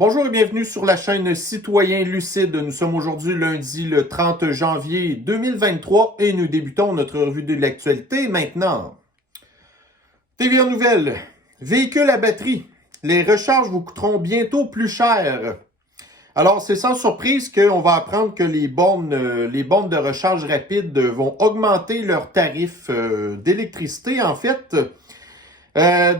Bonjour et bienvenue sur la chaîne Citoyen Lucide. Nous sommes aujourd'hui lundi le 30 janvier 2023 et nous débutons notre revue de l'actualité maintenant. TVA Nouvelles. Véhicules à batterie. Les recharges vous coûteront bientôt plus cher. Alors, c'est sans surprise qu'on va apprendre que les bornes de recharge rapide vont augmenter leurs tarifs d'électricité, en fait.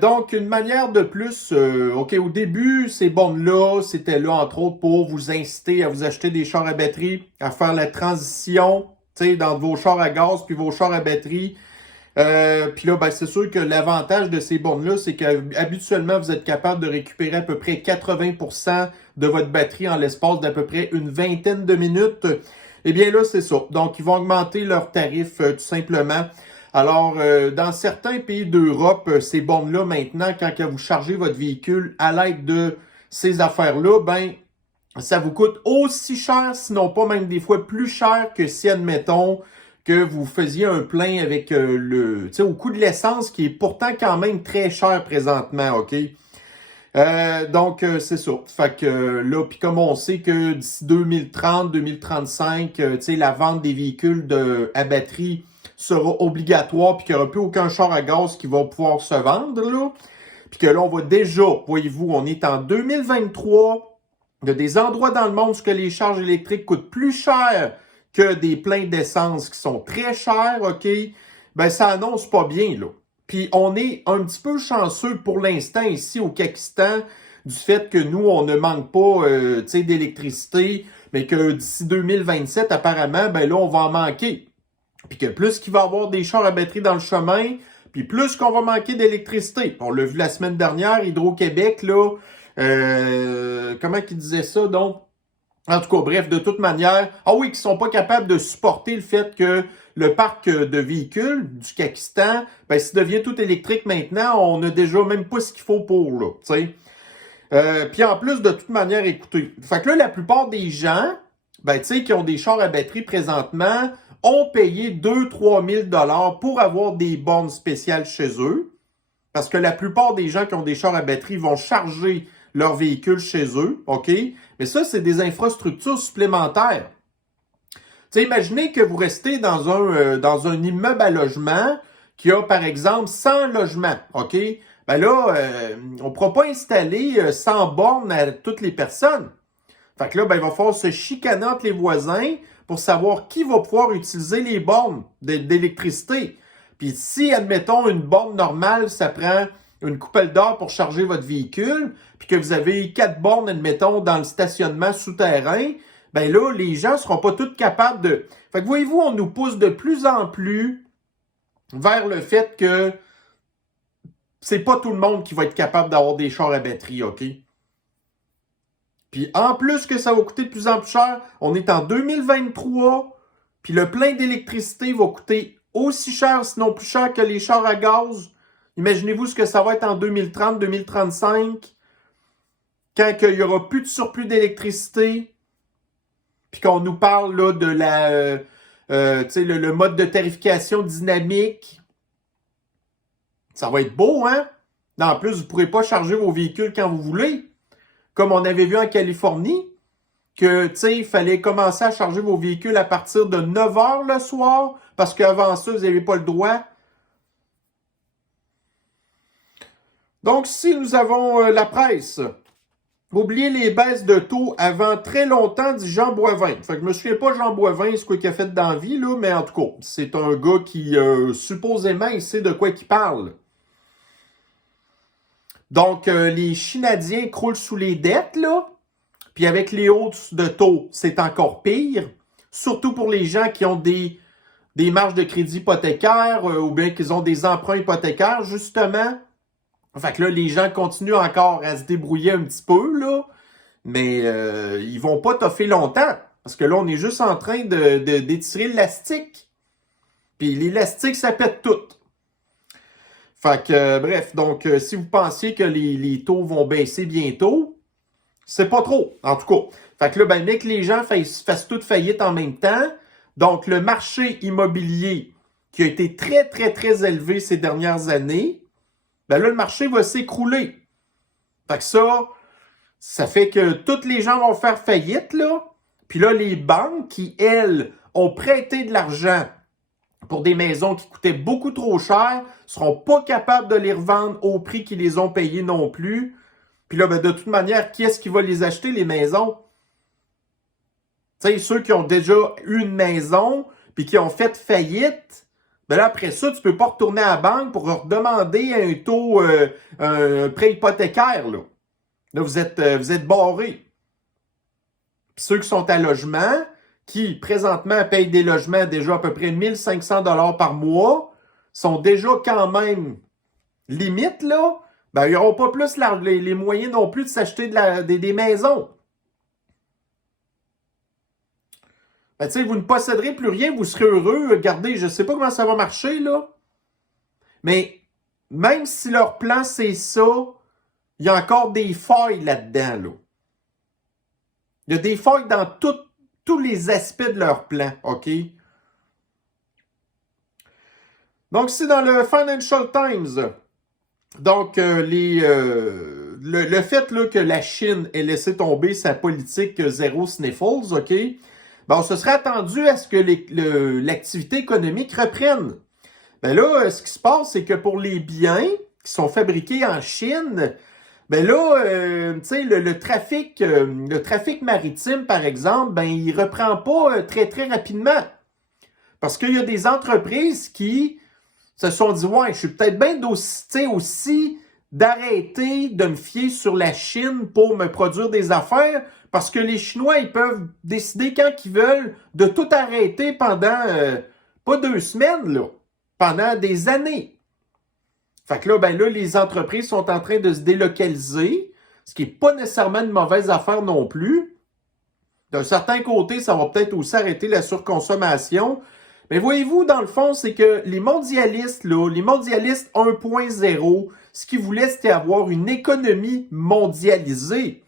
Donc, une manière de plus, OK, au début, ces bornes-là, c'était là, entre autres, pour vous inciter à vous acheter des chars à batterie, à faire la transition, tu sais, dans vos chars à gaz puis vos chars à batterie. Puis là, ben, c'est sûr que l'avantage de ces bornes-là, c'est qu'habituellement, vous êtes capable de récupérer à peu près 80% de votre batterie en l'espace d'à peu près une vingtaine de minutes. Eh bien là, c'est ça. Donc, ils vont augmenter leurs tarifs tout simplement. Alors, dans certains pays d'Europe, ces bornes-là, maintenant, quand vous chargez votre véhicule à l'aide de ces affaires-là, ben, ça vous coûte aussi cher, sinon pas même des fois plus cher que si, admettons, que vous faisiez un plein avec tu sais, au coût de l'essence qui est pourtant quand même très cher présentement, OK? Donc, c'est ça. Fait que là, puis comme on sait que d'ici 2030, 2035, tu sais, la vente des véhicules à batterie sera obligatoire, puis qu'il n'y aura plus aucun char à gaz qui va pouvoir se vendre, là. Puis que là, on va déjà, voyez-vous, on est en 2023, il y a des endroits dans le monde où les charges électriques coûtent plus cher que des pleins d'essence qui sont très chers, OK? Ben, ça annonce pas bien, là. Puis on est un petit peu chanceux pour l'instant ici au Pakistan du fait que nous, on ne manque pas d'électricité, mais que d'ici 2027, apparemment, ben là, on va en manquer. Puis que plus qu'il va y avoir des chars à batterie dans le chemin, puis plus qu'on va manquer d'électricité. On l'a vu la semaine dernière, Hydro-Québec, là, comment qu'il disait ça, donc? En tout cas, bref, de toute manière, ah oui, qui sont pas capables de supporter le fait que le parc de véhicules du Pakistan, ben, s'il devient tout électrique maintenant, on n'a déjà même pas ce qu'il faut pour, là, tu sais. Puis en plus, de toute manière, écoutez, fait que là, la plupart des gens, ben, tu sais, qui ont des chars à batterie présentement, ont payé 2-3 000 $ pour avoir des bornes spéciales chez eux. Parce que la plupart des gens qui ont des chars à batterie vont charger leur véhicule chez eux, OK? Mais ça, c'est des infrastructures supplémentaires. Tu sais, imaginez que vous restez dans un immeuble à logement qui a, par exemple, 100 logements, OK? Ben là, on ne pourra pas installer 100 bornes à toutes les personnes. Fait que là, ben, il va falloir se chicaner entre les voisins pour savoir qui va pouvoir utiliser les bornes d'électricité. Puis si, admettons, une borne normale, ça prend une coupelle d'heure pour charger votre véhicule, puis que vous avez 4 bornes, admettons, dans le stationnement souterrain, ben là, les gens ne seront pas tous capables de... Fait que voyez-vous, on nous pousse de plus en plus vers le fait que c'est pas tout le monde qui va être capable d'avoir des chars à batterie, OK? Puis en plus que ça va coûter de plus en plus cher, on est en 2023, puis le plein d'électricité va coûter aussi cher, sinon plus cher que les chars à gaz. Imaginez-vous ce que ça va être en 2030, 2035, quand il n'y aura plus de surplus d'électricité, puis qu'on nous parle là, de le mode de tarification dynamique. Ça va être beau, hein? En plus, vous ne pourrez pas charger vos véhicules quand vous voulez. Comme on avait vu en Californie, que, tu sais, il fallait commencer à charger vos véhicules à partir de 9 h le soir, parce qu'avant ça, vous n'avez pas le droit. Donc, si nous avons la presse, oubliez les baisses de taux avant très longtemps, dit Jean Boivin. Fait que je me souviens pas Jean Boivin, c'est quoi qu'il a fait dans la vie, là, mais en tout cas, c'est un gars qui, supposément, il sait de quoi il parle. Donc, les Canadiens croulent sous les dettes, là. Puis avec les hausses de taux, c'est encore pire. Surtout pour les gens qui ont des marges de crédit hypothécaires ou bien qu'ils ont des emprunts hypothécaires, justement. Fait que là, les gens continuent encore à se débrouiller un petit peu, là. Mais ils vont pas toffer longtemps. Parce que là, on est juste en train d'étirer l'élastique. Puis l'élastique, ça pète tout. Fait que, bref, donc, si vous pensiez que les taux vont baisser bientôt, c'est pas trop, en tout cas. Fait que là, ben, mais que les gens fassent toute faillite en même temps. Donc, le marché immobilier qui a été très, très, très élevé ces dernières années, ben là, le marché va s'écrouler. Fait que ça, Ça fait que tous les gens vont faire faillite, là. Puis là, les banques qui, elles, ont prêté de l'argent pour des maisons qui coûtaient beaucoup trop cher, seront pas capables de les revendre au prix qu'ils les ont payés non plus. Puis là, ben, de toute manière, qui est-ce qui va les acheter, les maisons? Tu sais, ceux qui ont déjà eu une maison, puis qui ont fait faillite, ben là, après ça, tu peux pas retourner à la banque pour leur demander un taux, un prêt hypothécaire, là. Là, vous êtes barrés. Puis ceux qui sont à logement, qui présentement payent des logements déjà à peu près 1500 $ par mois, sont déjà quand même limite, là, ben, ils n'auront pas plus les moyens non plus de s'acheter des maisons. Ben, tu sais, vous ne posséderez plus rien, vous serez heureux. Regardez, je ne sais pas comment ça va marcher, là. Mais même si leur plan, c'est ça, il y a encore des failles là-dedans, là. Il y a des failles dans tous les aspects de leur plan, OK? Donc, c'est dans le Financial Times. Donc, le fait là, que la Chine ait laissé tomber sa politique zéro sniffles, OK? Ben, on se serait attendu à ce que l'activité économique reprenne. Ben là, ce qui se passe, c'est que pour les biens qui sont fabriqués en Chine, ben là, tu sais, le trafic maritime, par exemple, ben il reprend pas très, très rapidement. Parce qu'il y a des entreprises qui se sont dit, ouais, je suis peut-être bien aussi d'arrêter de me fier sur la Chine pour me produire des affaires, parce que les Chinois, ils peuvent décider quand ils veulent de tout arrêter pendant, pas 2 semaines, là, pendant des années. Fait que là, ben là, les entreprises sont en train de se délocaliser, ce qui n'est pas nécessairement une mauvaise affaire non plus. D'un certain côté, ça va peut-être aussi arrêter la surconsommation. Mais voyez-vous, dans le fond, c'est que les mondialistes 1.0, ce qu'ils voulaient, c'était avoir une économie mondialisée.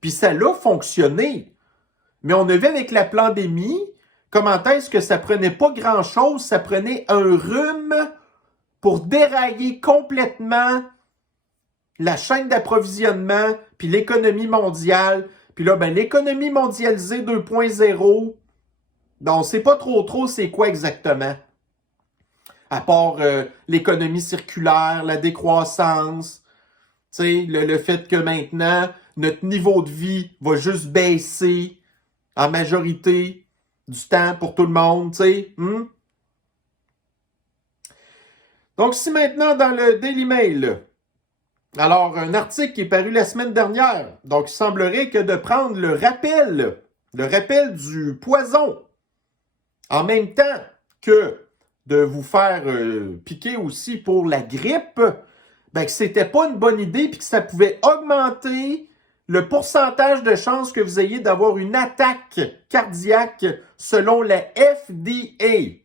Puis ça l'a fonctionné. Mais on a vu avec la pandémie, comment est-ce que ça prenait pas grand-chose, ça prenait un rhume pour dérailler complètement la chaîne d'approvisionnement, puis l'économie mondiale. Puis là, ben, l'économie mondialisée 2.0, on ne sait pas trop c'est quoi exactement. À part l'économie circulaire, la décroissance, tu sais, le fait que maintenant, notre niveau de vie va juste baisser en majorité du temps pour tout le monde, tu sais. Donc, si maintenant, dans le Daily Mail, alors, un article qui est paru la semaine dernière, donc il semblerait que de prendre le rappel du poison, en même temps que de vous faire piquer aussi pour la grippe, ben que c'était pas une bonne idée puis que ça pouvait augmenter le pourcentage de chances que vous ayez d'avoir une attaque cardiaque selon la FDA.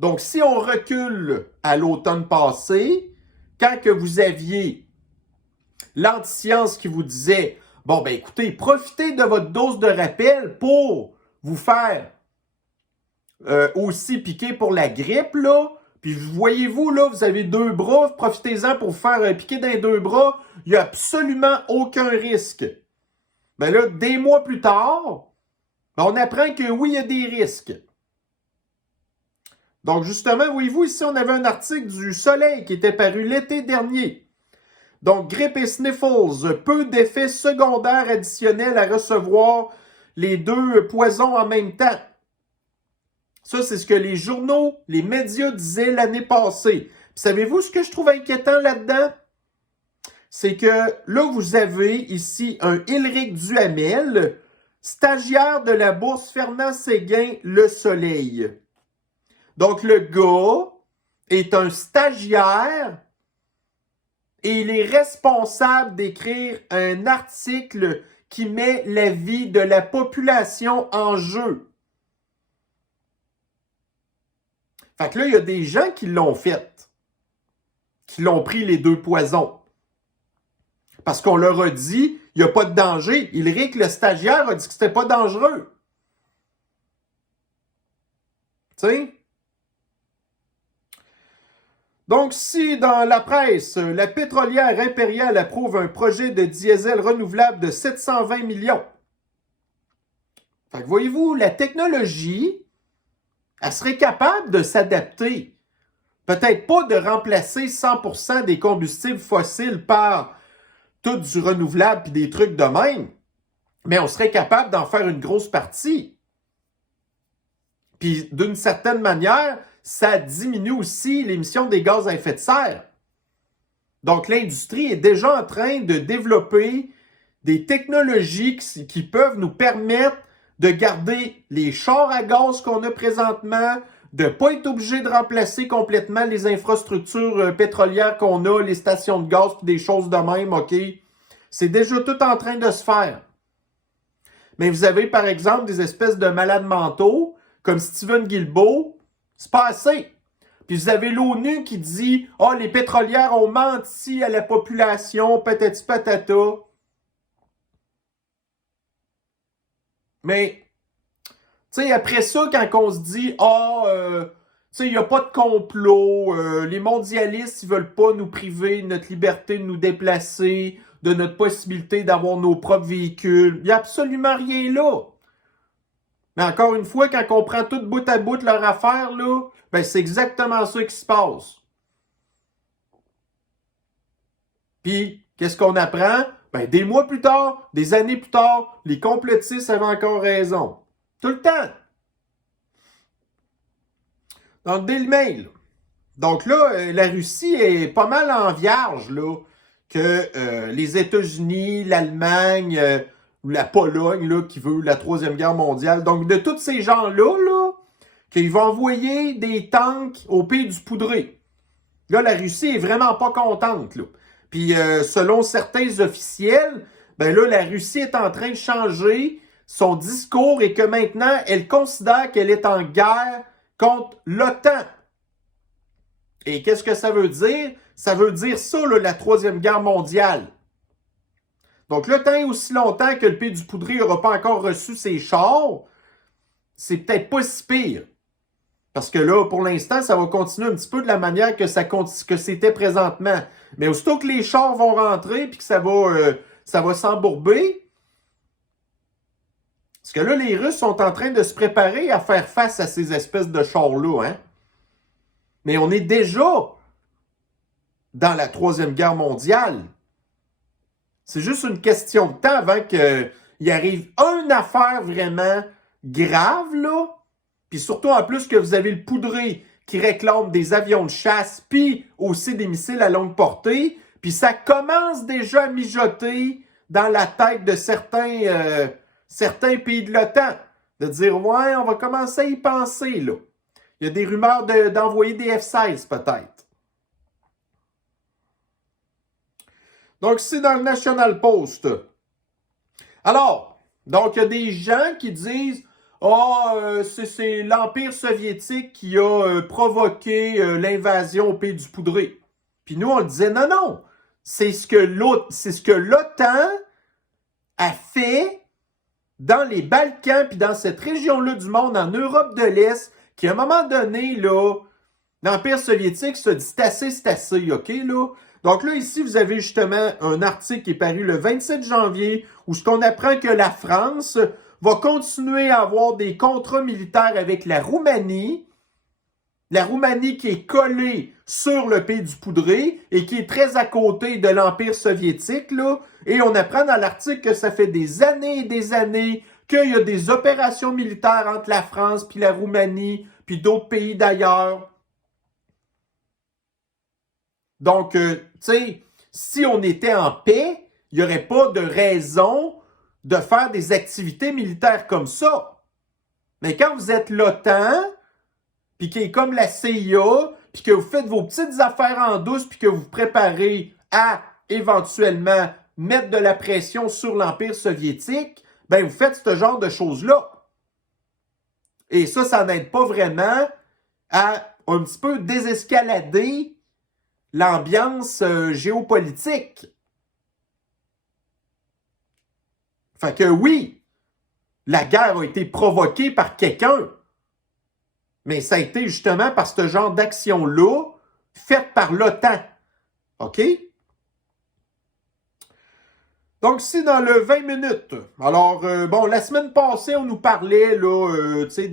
Donc, si on recule à l'automne passé, quand que vous aviez l'antiscience qui vous disait, bon, ben écoutez, profitez de votre dose de rappel pour vous faire aussi piquer pour la grippe, là. Puis voyez-vous, là, vous avez 2 bras, profitez-en pour vous faire piquer dans les 2 bras. Il n'y a absolument aucun risque. Ben là, des mois plus tard, ben on apprend que oui, il y a des risques. Donc, justement, voyez-vous, ici, on avait un article du Soleil qui était paru l'été dernier. Donc, grippe et sniffles, peu d'effets secondaires additionnels à recevoir les 2 poisons en même temps. Ça, c'est ce que les journaux, les médias disaient l'année passée. Puis, savez-vous ce que je trouve inquiétant là-dedans? C'est que là, vous avez ici un Éric Duhamel, stagiaire de la bourse Fernand Séguin, Le Soleil. Donc, le gars est un stagiaire et il est responsable d'écrire un article qui met la vie de la population en jeu. Fait que là, il y a des gens qui l'ont fait, qui l'ont pris les 2 poisons. Parce qu'on leur a dit, il n'y a pas de danger. Éric, le stagiaire, a dit que c'était pas dangereux. Tu sais? Donc, si dans la presse, la pétrolière impériale approuve un projet de diesel renouvelable de 720 millions. Fait que voyez-vous, la technologie, elle serait capable de s'adapter. Peut-être pas de remplacer 100% des combustibles fossiles par tout du renouvelable et des trucs de même, mais on serait capable d'en faire une grosse partie. Puis d'une certaine manière, ça diminue aussi l'émission des gaz à effet de serre. Donc l'industrie est déjà en train de développer des technologies qui peuvent nous permettre de garder les chars à gaz qu'on a présentement, de ne pas être obligé de remplacer complètement les infrastructures pétrolières qu'on a, les stations de gaz, des choses de même, OK? C'est déjà tout en train de se faire. Mais vous avez, par exemple, des espèces de malades mentaux, comme Steven Guilbeault, c'est pas assez. Puis vous avez l'ONU qui dit « Ah, les pétrolières ont menti à la population, patati patata. » Mais, tu sais, après ça, quand on se dit « Ah, tu sais, il n'y a pas de complot, les mondialistes, ils veulent pas nous priver de notre liberté de nous déplacer, de notre possibilité d'avoir nos propres véhicules. » Il n'y a absolument rien là. Mais encore une fois, quand on prend tout bout à bout leur affaire, là, ben c'est exactement ça qui se passe. Puis, qu'est-ce qu'on apprend? Ben, des mois plus tard, des années plus tard, les complotistes avaient encore raison. Tout le temps. Donc, Daily Mail. Donc là, la Russie est pas mal en vierge là, que les États-Unis, l'Allemagne, ou la Pologne là, qui veut la Troisième Guerre mondiale. Donc, de tous ces gens-là, là, qu'ils vont envoyer des tanks au pays du Poudré. Là, la Russie est vraiment pas contente. Là. Puis, selon certains officiels, ben là, la Russie est en train de changer son discours et que maintenant, elle considère qu'elle est en guerre contre l'OTAN. Et qu'est-ce que ça veut dire? Ça veut dire ça, là, la Troisième Guerre mondiale. Donc, le temps aussi longtemps que le pays du Poudré n'aura pas encore reçu ses chars, c'est peut-être pas si pire. Parce que là, pour l'instant, ça va continuer un petit peu de la manière que c'était présentement. Mais aussitôt que les chars vont rentrer et que ça va s'embourber, parce que là, les Russes sont en train de se préparer à faire face à ces espèces de chars-là. Hein? Mais on est déjà dans la Troisième Guerre mondiale. C'est juste une question de temps avant qu'il arrive une affaire vraiment grave, là. Puis surtout, en plus, que vous avez le Poudré qui réclame des avions de chasse, puis aussi des missiles à longue portée. Puis ça commence déjà à mijoter dans la tête de certains pays de l'OTAN. De dire, ouais, on va commencer à y penser, là. Il y a des rumeurs d'envoyer des F-16, peut-être. Donc, c'est dans le National Post. Alors, donc, il y a des gens qui disent « Ah, c'est l'Empire soviétique qui a provoqué l'invasion au pays du Poudré. » Puis nous, on le disait « Non, non, c'est ce que l'OTAN a fait dans les Balkans puis dans cette région-là du monde, en Europe de l'Est, qui à un moment donné, là, l'Empire soviétique se dit « c'est assez, OK, là? » Donc là, ici, vous avez justement un article qui est paru le 27 janvier où ce qu'on apprend que la France va continuer à avoir des contrats militaires avec la Roumanie. La Roumanie qui est collée sur le pays du Poudré et qui est très à côté de l'Empire soviétique, là. Et on apprend dans l'article que ça fait des années et des années qu'il y a des opérations militaires entre la France puis la Roumanie puis d'autres pays d'ailleurs. Donc, tu sais, si on était en paix, il n'y aurait pas de raison de faire des activités militaires comme ça. Mais quand vous êtes l'OTAN, puis qui est comme la CIA, puis que vous faites vos petites affaires en douce, puis que vous vous préparez à éventuellement mettre de la pression sur l'Empire soviétique, ben vous faites ce genre de choses-là. Et ça n'aide pas vraiment à un petit peu désescalader l'ambiance géopolitique. Fait que oui, la guerre a été provoquée par quelqu'un, mais ça a été justement par ce genre d'action-là, faite par l'OTAN. OK? Donc, c'est dans le 20 minutes. Alors, bon, la semaine passée, on nous parlait, là, tu sais,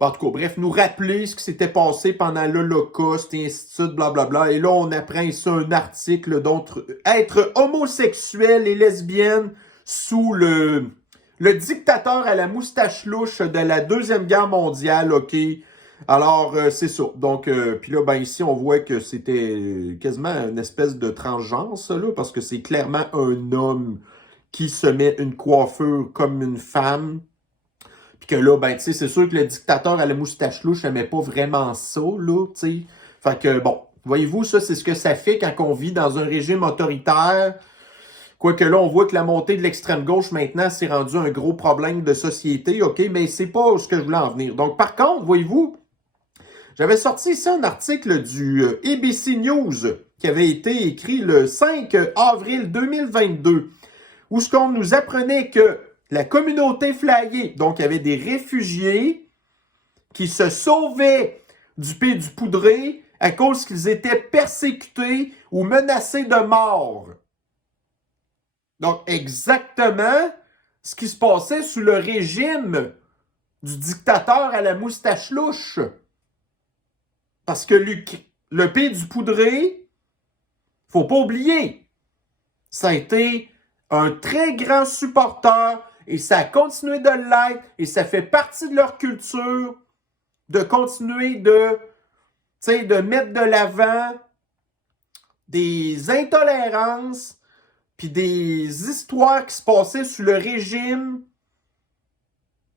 en tout cas, bref, nous rappeler ce qui s'était passé pendant l'Holocauste et ainsi de suite, blablabla. Et là, on apprend ici un article être homosexuel et lesbienne sous le dictateur à la moustache louche de la Deuxième Guerre mondiale, OK? Alors, c'est ça. Donc, puis là, ben ici, on voit que c'était quasiment une espèce de transgenre, ça, là, parce que c'est clairement un homme qui se met une coiffure comme une femme. Puis que là, ben, tu sais, c'est sûr que le dictateur à la moustache louche n'aimait pas vraiment ça, là, tu sais. Fait que, bon, voyez-vous, ça, c'est ce que ça fait quand on vit dans un régime autoritaire. Quoique là, on voit que la montée de l'extrême gauche, maintenant, s'est rendu un gros problème de société, OK? Mais c'est pas ce que je voulais en venir. Donc, par contre, voyez-vous, j'avais sorti ici un article du ABC News qui avait été écrit le 5 avril 2022, où ce qu'on nous apprenait que la communauté flayée, donc il y avait des réfugiés qui se sauvaient du Pays du Poudré à cause qu'ils étaient persécutés ou menacés de mort. Donc exactement ce qui se passait sous le régime du dictateur à la moustache louche. Parce que le Pays du Poudré, faut pas oublier, ça a été un très grand supporter et ça a continué de l'être et ça fait partie de leur culture de continuer de mettre de l'avant des intolérances puis des histoires qui se passaient sous le régime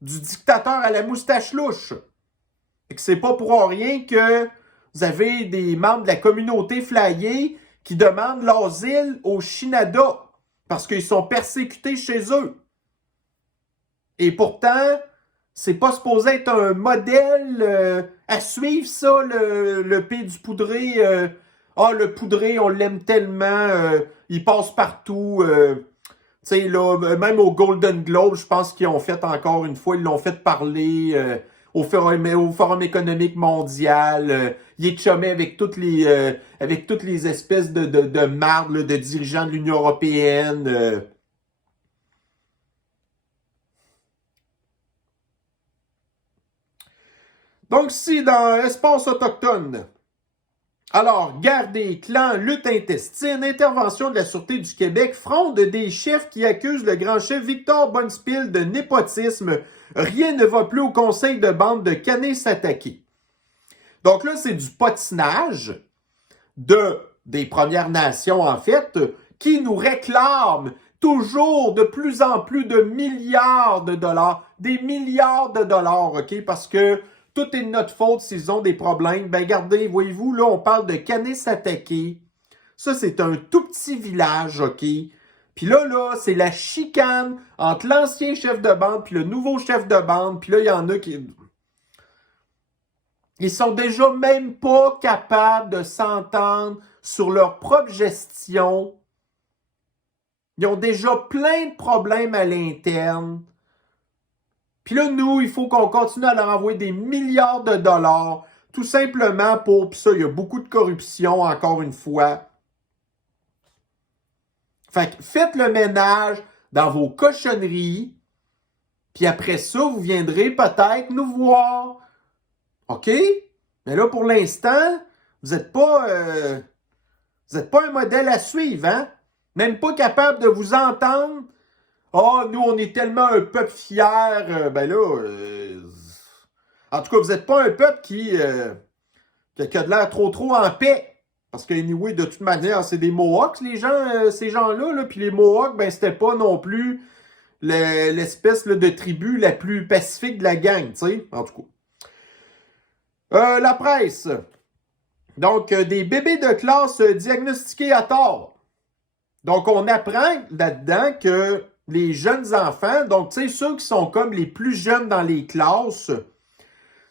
du dictateur à la moustache louche. Et que c'est pas pour rien que vous avez des membres de la communauté flayée qui demandent l'asile au Canada parce qu'ils sont persécutés chez eux. Et pourtant, c'est pas supposé être un modèle à suivre, ça, le Pays du Poudré. Le Poudré, on l'aime tellement, il passe partout. Tu sais, là, même au Golden Globe, je pense qu'ils ont fait encore une fois, ils l'ont fait parler au Forum économique mondial. Il est chumé avec toutes les espèces de marde là, de dirigeants de l'Union européenne. Donc, si dans Espace autochtone, alors, guerre des clans, lutte intestine, intervention de la Sûreté du Québec, fronde des chefs qui accusent le grand chef Victor Bonespil de népotisme. Rien ne va plus au conseil de bande de Kanesatake. Donc là, c'est du potinage des Premières Nations, en fait, qui nous réclament toujours de plus en plus de milliards de dollars. Des milliards de dollars, OK? Parce que tout est de notre faute s'ils ont des problèmes. Ben, regardez, voyez-vous, là, on parle de Kanesatake. Ça, c'est un tout petit village, OK? Puis là, c'est la chicane entre l'ancien chef de bande puis le nouveau chef de bande. Puis là, il y en a qui... Ils sont déjà même pas capables de s'entendre sur leur propre gestion. Ils ont déjà plein de problèmes à l'interne. Puis là, nous, il faut qu'on continue à leur envoyer des milliards de dollars, tout simplement pour... Puis ça, il y a beaucoup de corruption, encore une fois. Fait que faites le ménage dans vos cochonneries, puis après ça, vous viendrez peut-être nous voir. OK? Mais là, pour l'instant, vous n'êtes pas un modèle à suivre, hein? Même pas capable de vous entendre. Nous, on est tellement un peuple fier. En tout cas, vous n'êtes pas un peuple qui a de l'air trop en paix. Parce que, anyway, de toute manière, c'est des Mohawks, ces gens-là. Là. Puis les Mohawks, ben, c'était pas non plus l'espèce de tribu la plus pacifique de la gang, tu sais, en tout cas. La presse. Donc, des bébés de classe diagnostiqués à tort. Donc, on apprend là-dedans que les jeunes enfants, donc, tu sais, ceux qui sont comme les plus jeunes dans les classes,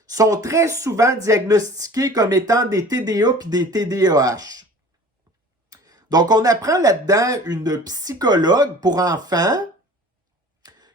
sont très souvent diagnostiqués comme étant des TDA puis des TDAH. Donc, on apprend là-dedans une psychologue pour enfants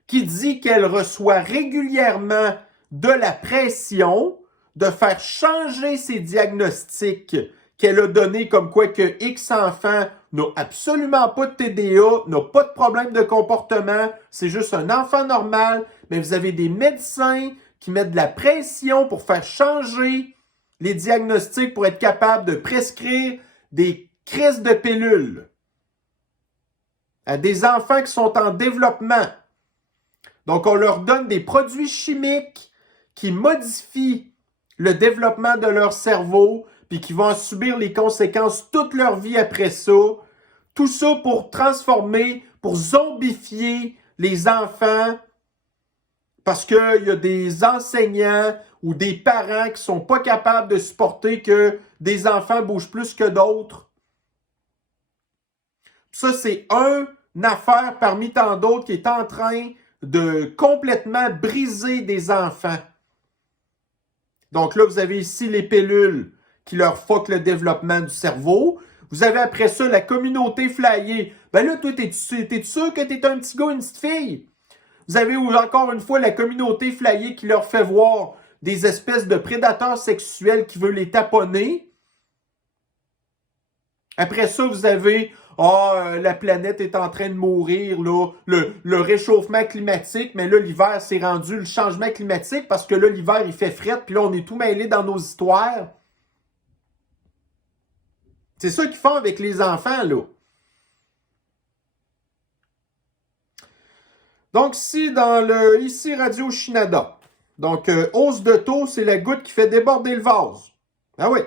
qui dit qu'elle reçoit régulièrement de la pression de faire changer ses diagnostics qu'elle a donnés comme quoi que X enfant n'a absolument pas de TDA, n'a pas de problème de comportement, c'est juste un enfant normal, mais vous avez des médecins qui mettent de la pression pour faire changer les diagnostics pour être capable de prescrire des crises de pilules à des enfants qui sont en développement. Donc, on leur donne des produits chimiques qui modifient le développement de leur cerveau, puis qui vont en subir les conséquences toute leur vie après ça. Tout ça pour transformer, pour zombifier les enfants, parce qu'il y a des enseignants ou des parents qui ne sont pas capables de supporter que des enfants bougent plus que d'autres. Ça, c'est une affaire parmi tant d'autres qui est en train de complètement briser des enfants. Donc là, vous avez ici les pilules qui leur fuck le développement du cerveau. Vous avez après ça la communauté flyée. Ben là, toi, t'es sûr que t'es un petit gars, une petite fille? Vous avez encore une fois la communauté flyée qui leur fait voir des espèces de prédateurs sexuels qui veulent les taponner. Après ça, vous avez la planète est en train de mourir, là, le réchauffement climatique, mais là, l'hiver, c'est rendu le changement climatique parce que là, l'hiver, il fait fret, puis là, on est tout mêlé dans nos histoires. C'est ça qu'ils font avec les enfants, là. Donc, ici, ici, Radio Shinada. Donc, hausse de taux, c'est la goutte qui fait déborder le vase. Ah oui.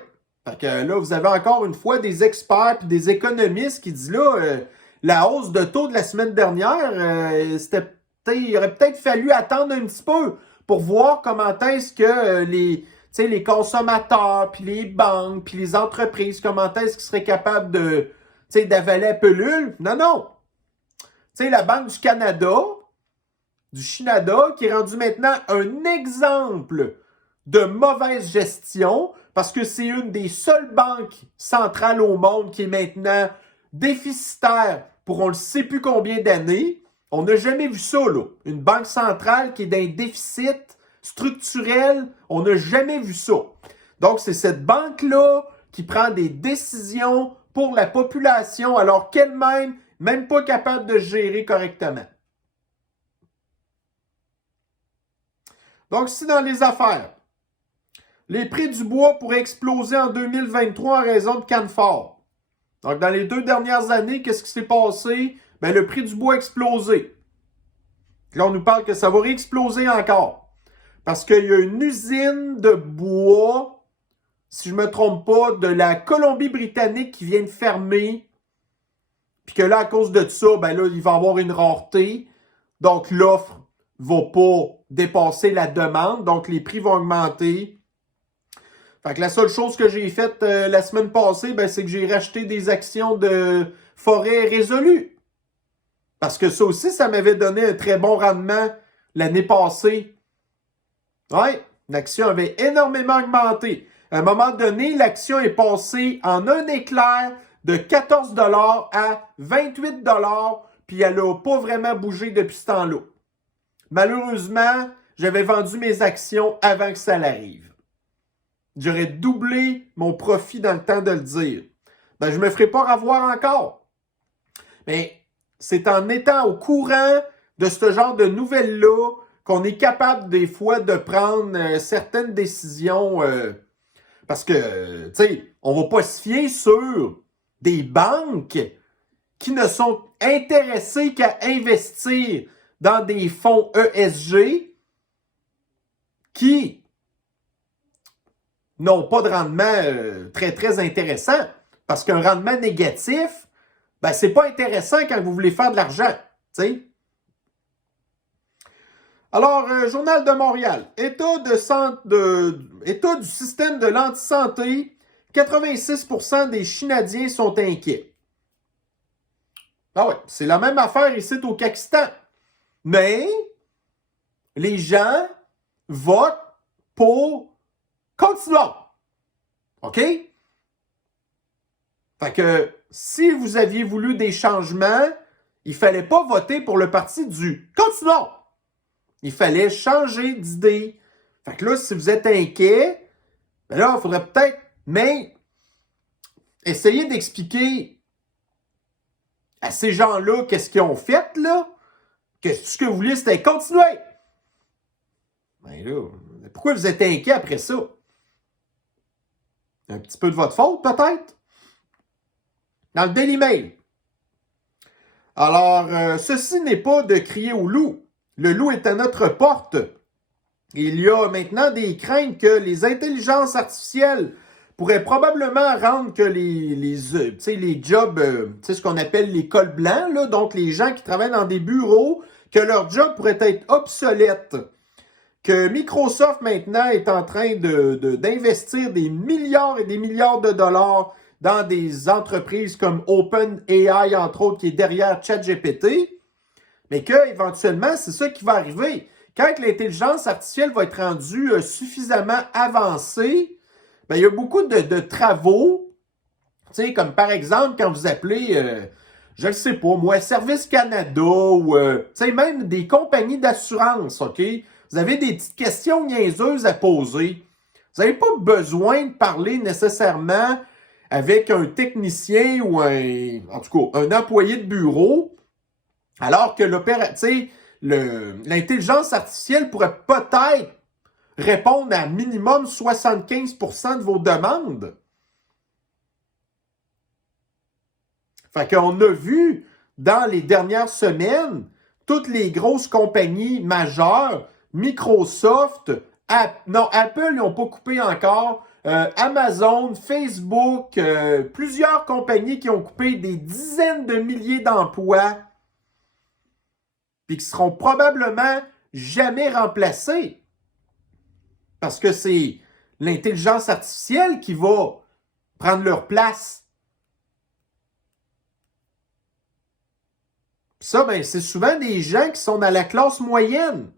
Fait que là, vous avez encore une fois des experts et des économistes qui disent là, la hausse de taux de la semaine dernière, il aurait peut-être fallu attendre un petit peu pour voir comment est-ce que les consommateurs, puis les banques, puis les entreprises, comment est-ce qu'ils seraient capables d'avaler la pilule. Non, non. La Banque du Canada, du Shinada, qui est rendu maintenant un exemple de mauvaise gestion, parce que c'est une des seules banques centrales au monde qui est maintenant déficitaire pour on ne sait plus combien d'années. On n'a jamais vu ça, là. Une banque centrale qui est d'un déficit structurel, on n'a jamais vu ça. Donc, c'est cette banque-là qui prend des décisions pour la population alors qu'elle-même, même pas capable de gérer correctement. Donc, ici, dans les affaires, les prix du bois pourraient exploser en 2023 en raison de Canfor. Donc, dans les 2 dernières années, qu'est-ce qui s'est passé? Ben, le prix du bois a explosé. Là, on nous parle que ça va réexploser encore. Parce qu'il y a une usine de bois, si je ne me trompe pas, de la Colombie-Britannique qui vient de fermer. Puis que là, à cause de ça, ben là, il va y avoir une rareté. Donc, l'offre ne va pas dépasser la demande. Donc, les prix vont augmenter. Fait que la seule chose que j'ai faite la semaine passée, ben, c'est que j'ai racheté des actions de Forêt Résolue. Parce que ça aussi, ça m'avait donné un très bon rendement l'année passée. Oui, l'action avait énormément augmenté. À un moment donné, l'action est passée en un éclair de 14 $ à 28 $, puis elle n'a pas vraiment bougé depuis ce temps-là. Malheureusement, j'avais vendu mes actions avant que ça l'arrive. J'aurais doublé mon profit dans le temps de le dire. Ben, je ne me ferai pas revoir encore. Mais c'est en étant au courant de ce genre de nouvelles-là qu'on est capable des fois de prendre certaines décisions. Parce que, tu sais, on ne va pas se fier sur des banques qui ne sont intéressées qu'à investir dans des fonds ESG qui n'ont pas de rendement très, très intéressant. Parce qu'un rendement négatif, ben, c'est pas intéressant quand vous voulez faire de l'argent. Tu sais. Alors, Journal de Montréal. État du système de l'anti-santé. 86% des Chinadiens sont inquiets. Ah ouais, c'est la même affaire ici au Pakistan. Mais les gens votent pour continuons. OK? Fait que si vous aviez voulu des changements, il ne fallait pas voter pour le parti du continuons. Il fallait changer d'idée. Fait que là, si vous êtes inquiet, Ben là, il faudrait peut-être, mais essayer d'expliquer à ces gens-là qu'est-ce qu'ils ont fait, là, que tout ce que vous voulez, c'était continuer. Ben là, pourquoi vous êtes inquiet après ça? Un petit peu de votre faute, peut-être? Dans le Daily Mail. Alors, ceci n'est pas de crier au loup. Le loup est à notre porte. Il y a maintenant des craintes que les intelligences artificielles pourraient probablement rendre que les jobs, ce qu'on appelle les cols blancs, là, donc les gens qui travaillent dans des bureaux, que leur job pourrait être obsolète. Que Microsoft maintenant est en train d'investir des milliards et des milliards de dollars dans des entreprises comme OpenAI, entre autres, qui est derrière ChatGPT, mais qu'éventuellement, c'est ça qui va arriver. Quand l'intelligence artificielle va être rendue suffisamment avancée, ben, il y a beaucoup de travaux, comme par exemple, quand vous appelez, je ne sais pas, moi, Service Canada ou même des compagnies d'assurance, OK? Vous avez des petites questions niaiseuses à poser. Vous n'avez pas besoin de parler nécessairement avec un technicien ou en tout cas, un employé de bureau, alors que l'intelligence artificielle pourrait peut-être répondre à minimum 75% de vos demandes. Fait qu'on a vu dans les dernières semaines toutes les grosses compagnies majeures, Microsoft, Apple, ils n'ont pas coupé encore, Amazon, Facebook, plusieurs compagnies qui ont coupé des dizaines de milliers d'emplois puis qui seront probablement jamais remplacés. Parce que c'est l'intelligence artificielle qui va prendre leur place. Puis ça, ben, c'est souvent des gens qui sont dans la classe moyenne.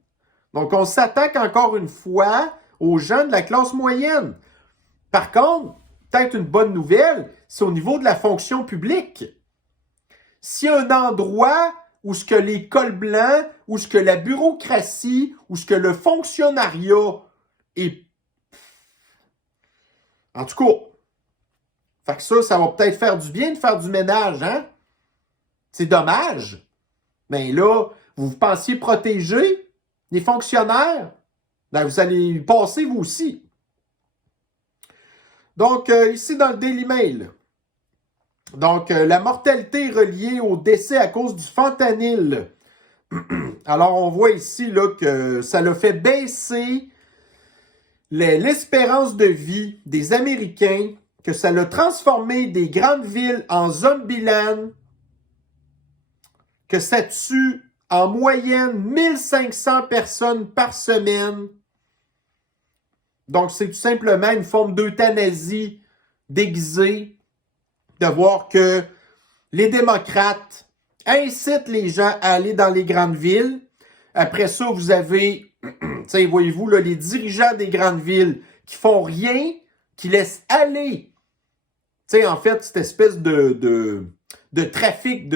Donc, on s'attaque encore une fois aux gens de la classe moyenne. Par contre, peut-être une bonne nouvelle, c'est au niveau de la fonction publique. Si un endroit où ce que les cols blancs, où ce que la bureaucratie, où ce que le fonctionnariat est... En tout cas, fait que ça va peut-être faire du bien de faire du ménage, hein? C'est dommage. Mais là, vous pensiez protéger les fonctionnaires? Ben, vous allez y passer vous aussi. Donc, ici dans le Daily Mail, donc, la mortalité reliée au décès à cause du fentanyl. Alors, on voit ici là, que ça l'a fait baisser l'espérance de vie des Américains, que ça l'a transformé des grandes villes en zombieland, que ça tue en moyenne 1500 personnes par semaine. Donc, c'est tout simplement une forme d'euthanasie déguisée, de voir que les démocrates incitent les gens à aller dans les grandes villes. Après ça, vous avez, voyez-vous, là, les dirigeants des grandes villes qui font rien, qui laissent aller, en fait, cette espèce de trafic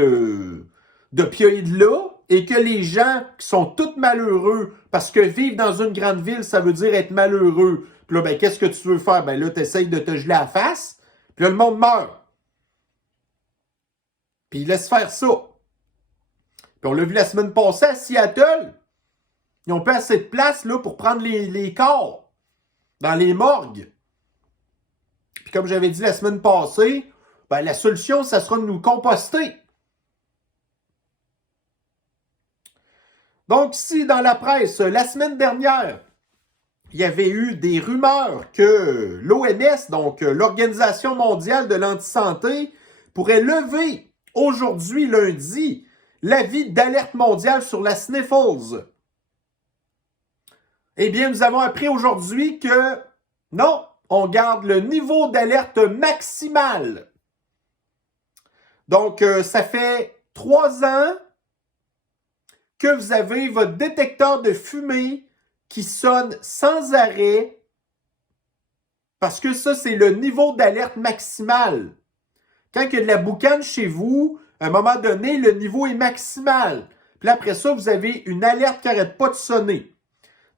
d'opioïdes-là, et que les gens qui sont tous malheureux, parce que vivre dans une grande ville, ça veut dire être malheureux. Puis là, ben, qu'est-ce que tu veux faire? Ben là, tu essayes de te geler la face, puis là, le monde meurt. Puis ils laissent faire ça. Puis on l'a vu la semaine passée à Seattle. Ils n'ont pas assez de place là, pour prendre les corps dans les morgues. Puis comme j'avais dit la semaine passée, ben, la solution, ça sera de nous composter. Donc ici, dans la presse, la semaine dernière, il y avait eu des rumeurs que l'OMS, donc l'Organisation mondiale de l'antisanté, pourrait lever aujourd'hui, lundi, l'avis d'alerte mondiale sur la sniffles. Eh bien, nous avons appris aujourd'hui que non, on garde le niveau d'alerte maximal. Donc, ça fait 3 ans que vous avez votre détecteur de fumée qui sonne sans arrêt parce que ça, c'est le niveau d'alerte maximal. Quand il y a de la boucane chez vous, à un moment donné, le niveau est maximal. Puis après ça, vous avez une alerte qui n'arrête pas de sonner.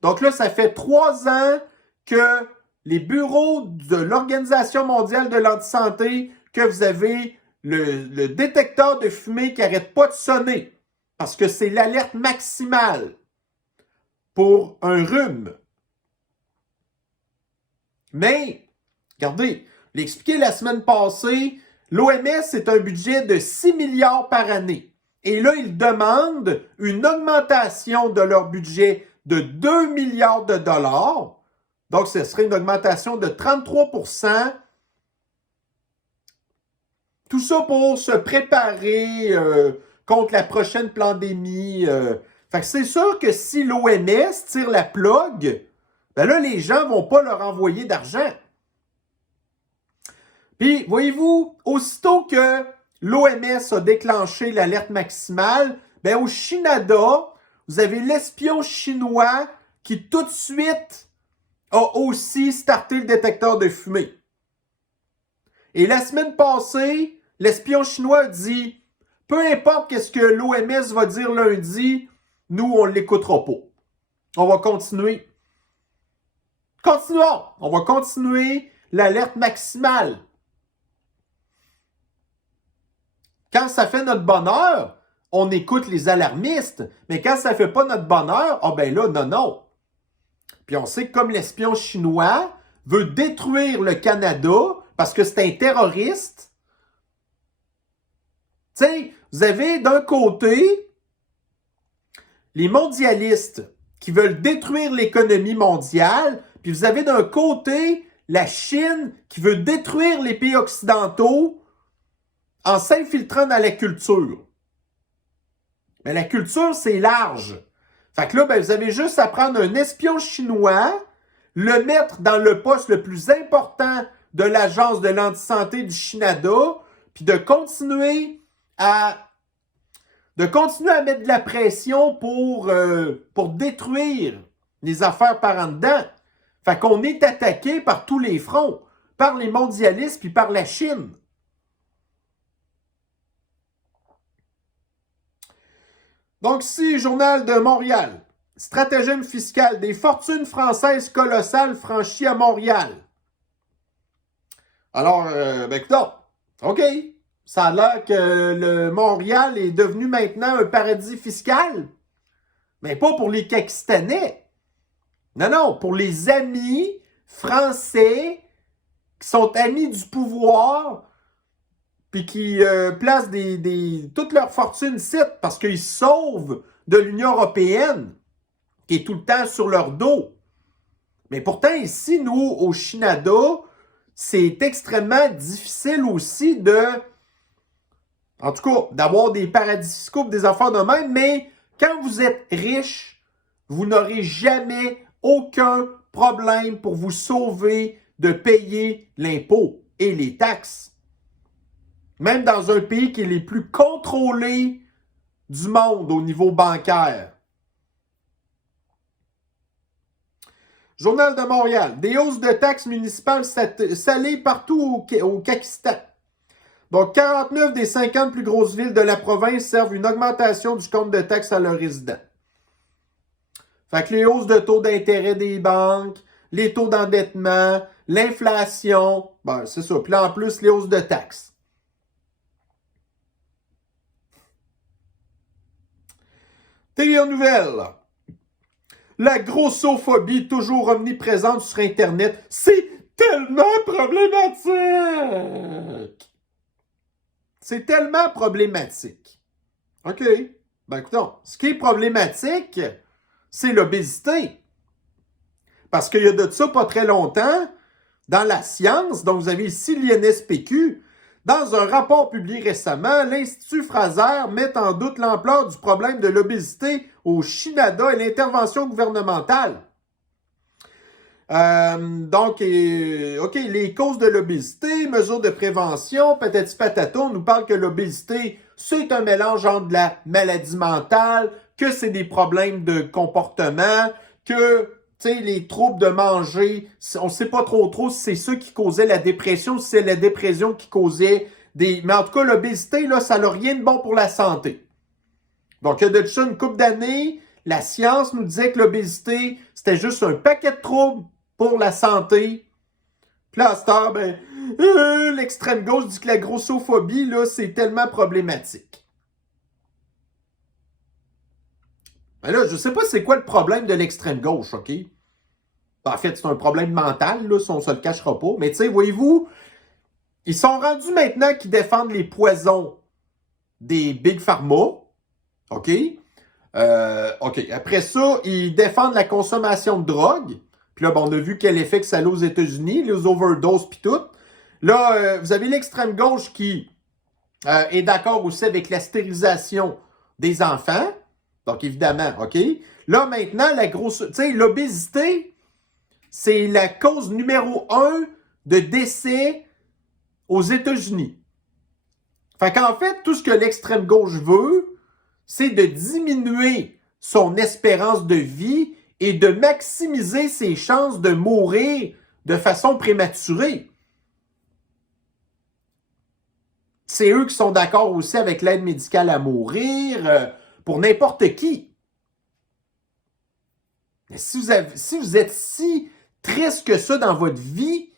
Donc là, ça fait 3 ans que les bureaux de l'Organisation mondiale de l'antisanté que vous avez le détecteur de fumée qui n'arrête pas de sonner parce que c'est l'alerte maximale pour un rhume. Mais, regardez, je l'ai expliqué la semaine passée, l'OMS, c'est un budget de 6 milliards par année. Et là, ils demandent une augmentation de leur budget de 2 milliards de dollars. Donc, ce serait une augmentation de 33%. Tout ça pour se préparer contre la prochaine pandémie. Fait que c'est sûr que si l'OMS tire la plug, ben là, les gens ne vont pas leur envoyer d'argent. Puis, voyez-vous, aussitôt que l'OMS a déclenché l'alerte maximale, ben au Canada, vous avez l'espion chinois qui tout de suite a aussi starté le détecteur de fumée. Et la semaine passée, l'espion chinois a dit « Peu importe qu'est-ce que l'OMS va dire lundi, nous, on ne l'écoutera pas. On va continuer. Continuons. On va continuer l'alerte maximale. Quand ça fait notre bonheur, on écoute les alarmistes. Mais quand ça ne fait pas notre bonheur, ah ben là, non. Puis on sait que comme l'espion chinois veut détruire le Canada parce que c'est un terroriste, tu sais, vous avez d'un côté les mondialistes qui veulent détruire l'économie mondiale, puis vous avez d'un côté la Chine qui veut détruire les pays occidentaux en s'infiltrant dans la culture. Mais la culture, c'est large. Fait que là, ben, vous avez juste à prendre un espion chinois, le mettre dans le poste le plus important de l'agence de l'antisanté du Canada, puis de continuer à mettre de la pression pour détruire les affaires par en dedans. Fait qu'on est attaqué par tous les fronts, par les mondialistes puis par la Chine. Donc ici, Journal de Montréal. Stratagème fiscal. Des fortunes françaises colossales franchies à Montréal. Alors, ben écoute, OK. Ça a l'air que le Montréal est devenu maintenant un paradis fiscal. Mais pas pour les Pakistanais. Non, pour les amis français qui sont amis du pouvoir puis qui placent toute leur fortune ici parce qu'ils sauvent de l'Union européenne qui est tout le temps sur leur dos. Mais pourtant, ici, nous, au Canada, c'est extrêmement difficile aussi en tout cas, d'avoir des paradis fiscaux, des affaires de même, mais quand vous êtes riche, vous n'aurez jamais aucun problème pour vous sauver de payer l'impôt et les taxes. Même dans un pays qui est les plus contrôlés du monde au niveau bancaire. Journal de Montréal. Des hausses de taxes municipales salées partout au Pakistan. Donc, 49 des 50 plus grosses villes de la province servent une augmentation du compte de taxes à leurs résidents. Fait que les hausses de taux d'intérêt des banques, les taux d'endettement, l'inflation, ben c'est ça. Puis là, en plus, les hausses de taxes. TVA Nouvelle. La grossophobie toujours omniprésente sur Internet, c'est tellement problématique! C'est tellement problématique. OK. Ben écoutons, ce qui est problématique, c'est l'obésité. Parce qu'il y a de ça pas très longtemps, dans la science, donc vous avez ici l'INSPQ, dans un rapport publié récemment, l'Institut Fraser met en doute l'ampleur du problème de l'obésité au Canada et l'intervention gouvernementale. OK, les causes de l'obésité, mesures de prévention, patati patata, on nous parle que l'obésité, c'est un mélange entre la maladie mentale, que c'est des problèmes de comportement, que les troubles de manger, on ne sait pas trop si c'est ça qui causait la dépression, si c'est la dépression qui causait des... Mais en tout cas, l'obésité, là, ça n'a rien de bon pour la santé. Donc, il y a de ça une couple d'années, la science nous disait que l'obésité, c'était juste un paquet de troubles pour la santé. Puis là, à cette heure, ben, l'extrême gauche dit que la grossophobie, là, c'est tellement problématique. Ben là, je sais pas c'est quoi le problème de l'extrême gauche, OK? En fait, c'est un problème mental, là, si on se le cachera pas. Mais tu sais, voyez-vous, ils sont rendus maintenant qu'ils défendent les poisons des Big Pharma, OK? OK. Après ça, ils défendent la consommation de drogue. Puis là, bon, on a vu quel effet que ça a aux États-Unis, les overdoses puis tout. Là, vous avez l'extrême gauche qui est d'accord aussi avec la stérilisation des enfants. Donc, évidemment, OK? Là, maintenant, tu sais, l'obésité, c'est la cause numéro 1 de décès aux États-Unis. Fait qu'en fait, tout ce que l'extrême gauche veut, c'est de diminuer son espérance de vie et de maximiser ses chances de mourir de façon prématurée. C'est eux qui sont d'accord aussi avec l'aide médicale à mourir pour n'importe qui. Mais si vous êtes si triste que ça dans votre vie,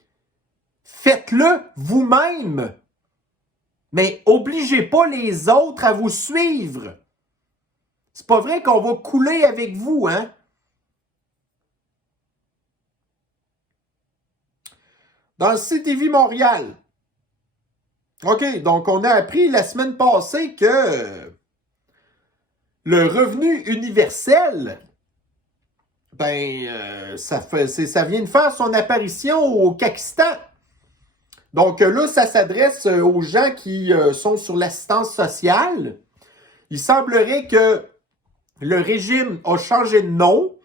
faites-le vous-même. Mais obligez pas les autres à vous suivre. C'est pas vrai qu'on va couler avec vous, hein? Dans le CTV Montréal. OK, donc on a appris la semaine passée que le revenu universel, ça vient de faire son apparition au Pakistan. Donc là, ça s'adresse aux gens qui sont sur l'assistance sociale. Il semblerait que le régime a changé de nom.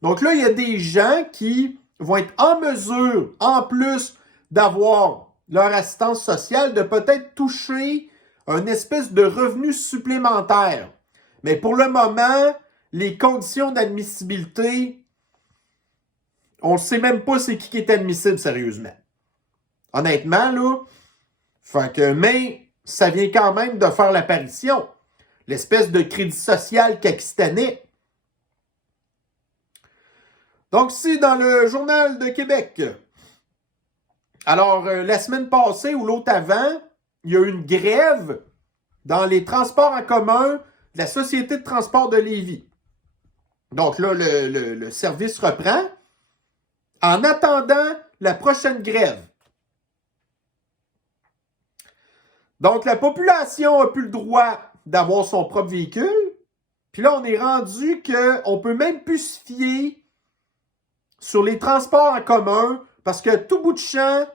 Donc là, il y a des gens qui vont être en mesure, en plus d'avoir leur assistance sociale, de peut-être toucher une espèce de revenu supplémentaire. Mais pour le moment, les conditions d'admissibilité, on ne sait même pas c'est qui est admissible sérieusement. Honnêtement, là, mais ça vient quand même de faire l'apparition. L'espèce de crédit social pakistanais. Donc, c'est dans le Journal de Québec. Alors, la semaine passée ou l'autre avant, il y a eu une grève dans les transports en commun de la Société de transport de Lévis. Donc là, le service reprend en attendant la prochaine grève. Donc, la population n'a plus le droit d'avoir son propre véhicule. Puis là, on est rendu qu'on ne peut même plus se fier sur les transports en commun parce que tout bout de champ,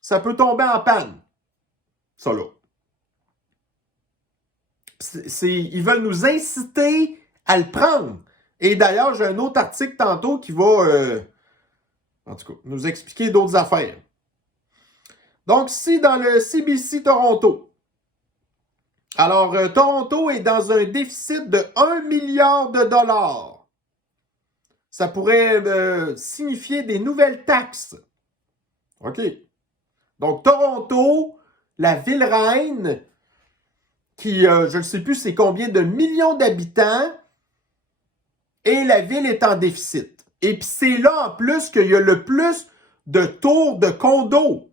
ça peut tomber en panne. Ça là. Ils veulent nous inciter à le prendre. Et d'ailleurs, j'ai un autre article tantôt qui va, en tout cas, nous expliquer d'autres affaires. Donc, ici, dans le CBC Toronto. Alors, Toronto est dans un déficit de 1 milliard de dollars. Ça pourrait signifier des nouvelles taxes. OK. Donc, Toronto, la ville reine, qui, je ne sais plus c'est combien de millions d'habitants, et la ville est en déficit. Et puis c'est là en plus qu'il y a le plus de tours de condos.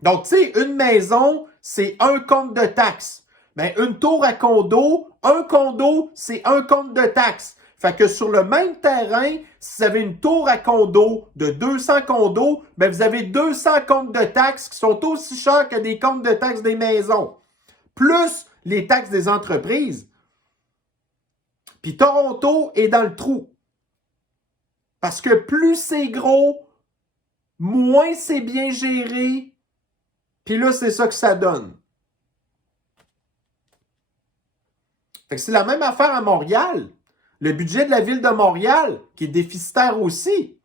Donc, tu sais, une maison, c'est un compte de taxes. Mais une tour à condo, un condo, c'est un compte de taxes. Fait que sur le même terrain, si vous avez une tour à condo de 200 condos, ben vous avez 200 comptes de taxes qui sont aussi chers que des comptes de taxes des maisons. Plus les taxes des entreprises. Puis Toronto est dans le trou. Parce que plus c'est gros, moins c'est bien géré. Puis là, c'est ça que ça donne. Fait que c'est la même affaire à Montréal. Le budget de la ville de Montréal, qui est déficitaire aussi.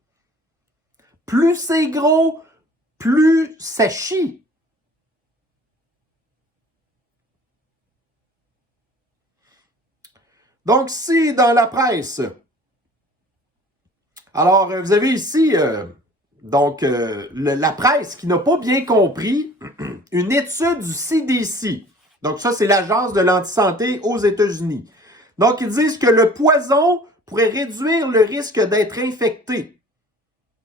Plus c'est gros, plus ça chie. Donc, ici, dans la presse. Alors, vous avez ici, la presse qui n'a pas bien compris une étude du CDC. Donc, ça, c'est l'Agence de l'antisanté aux États-Unis. Donc, ils disent que le poison pourrait réduire le risque d'être infecté.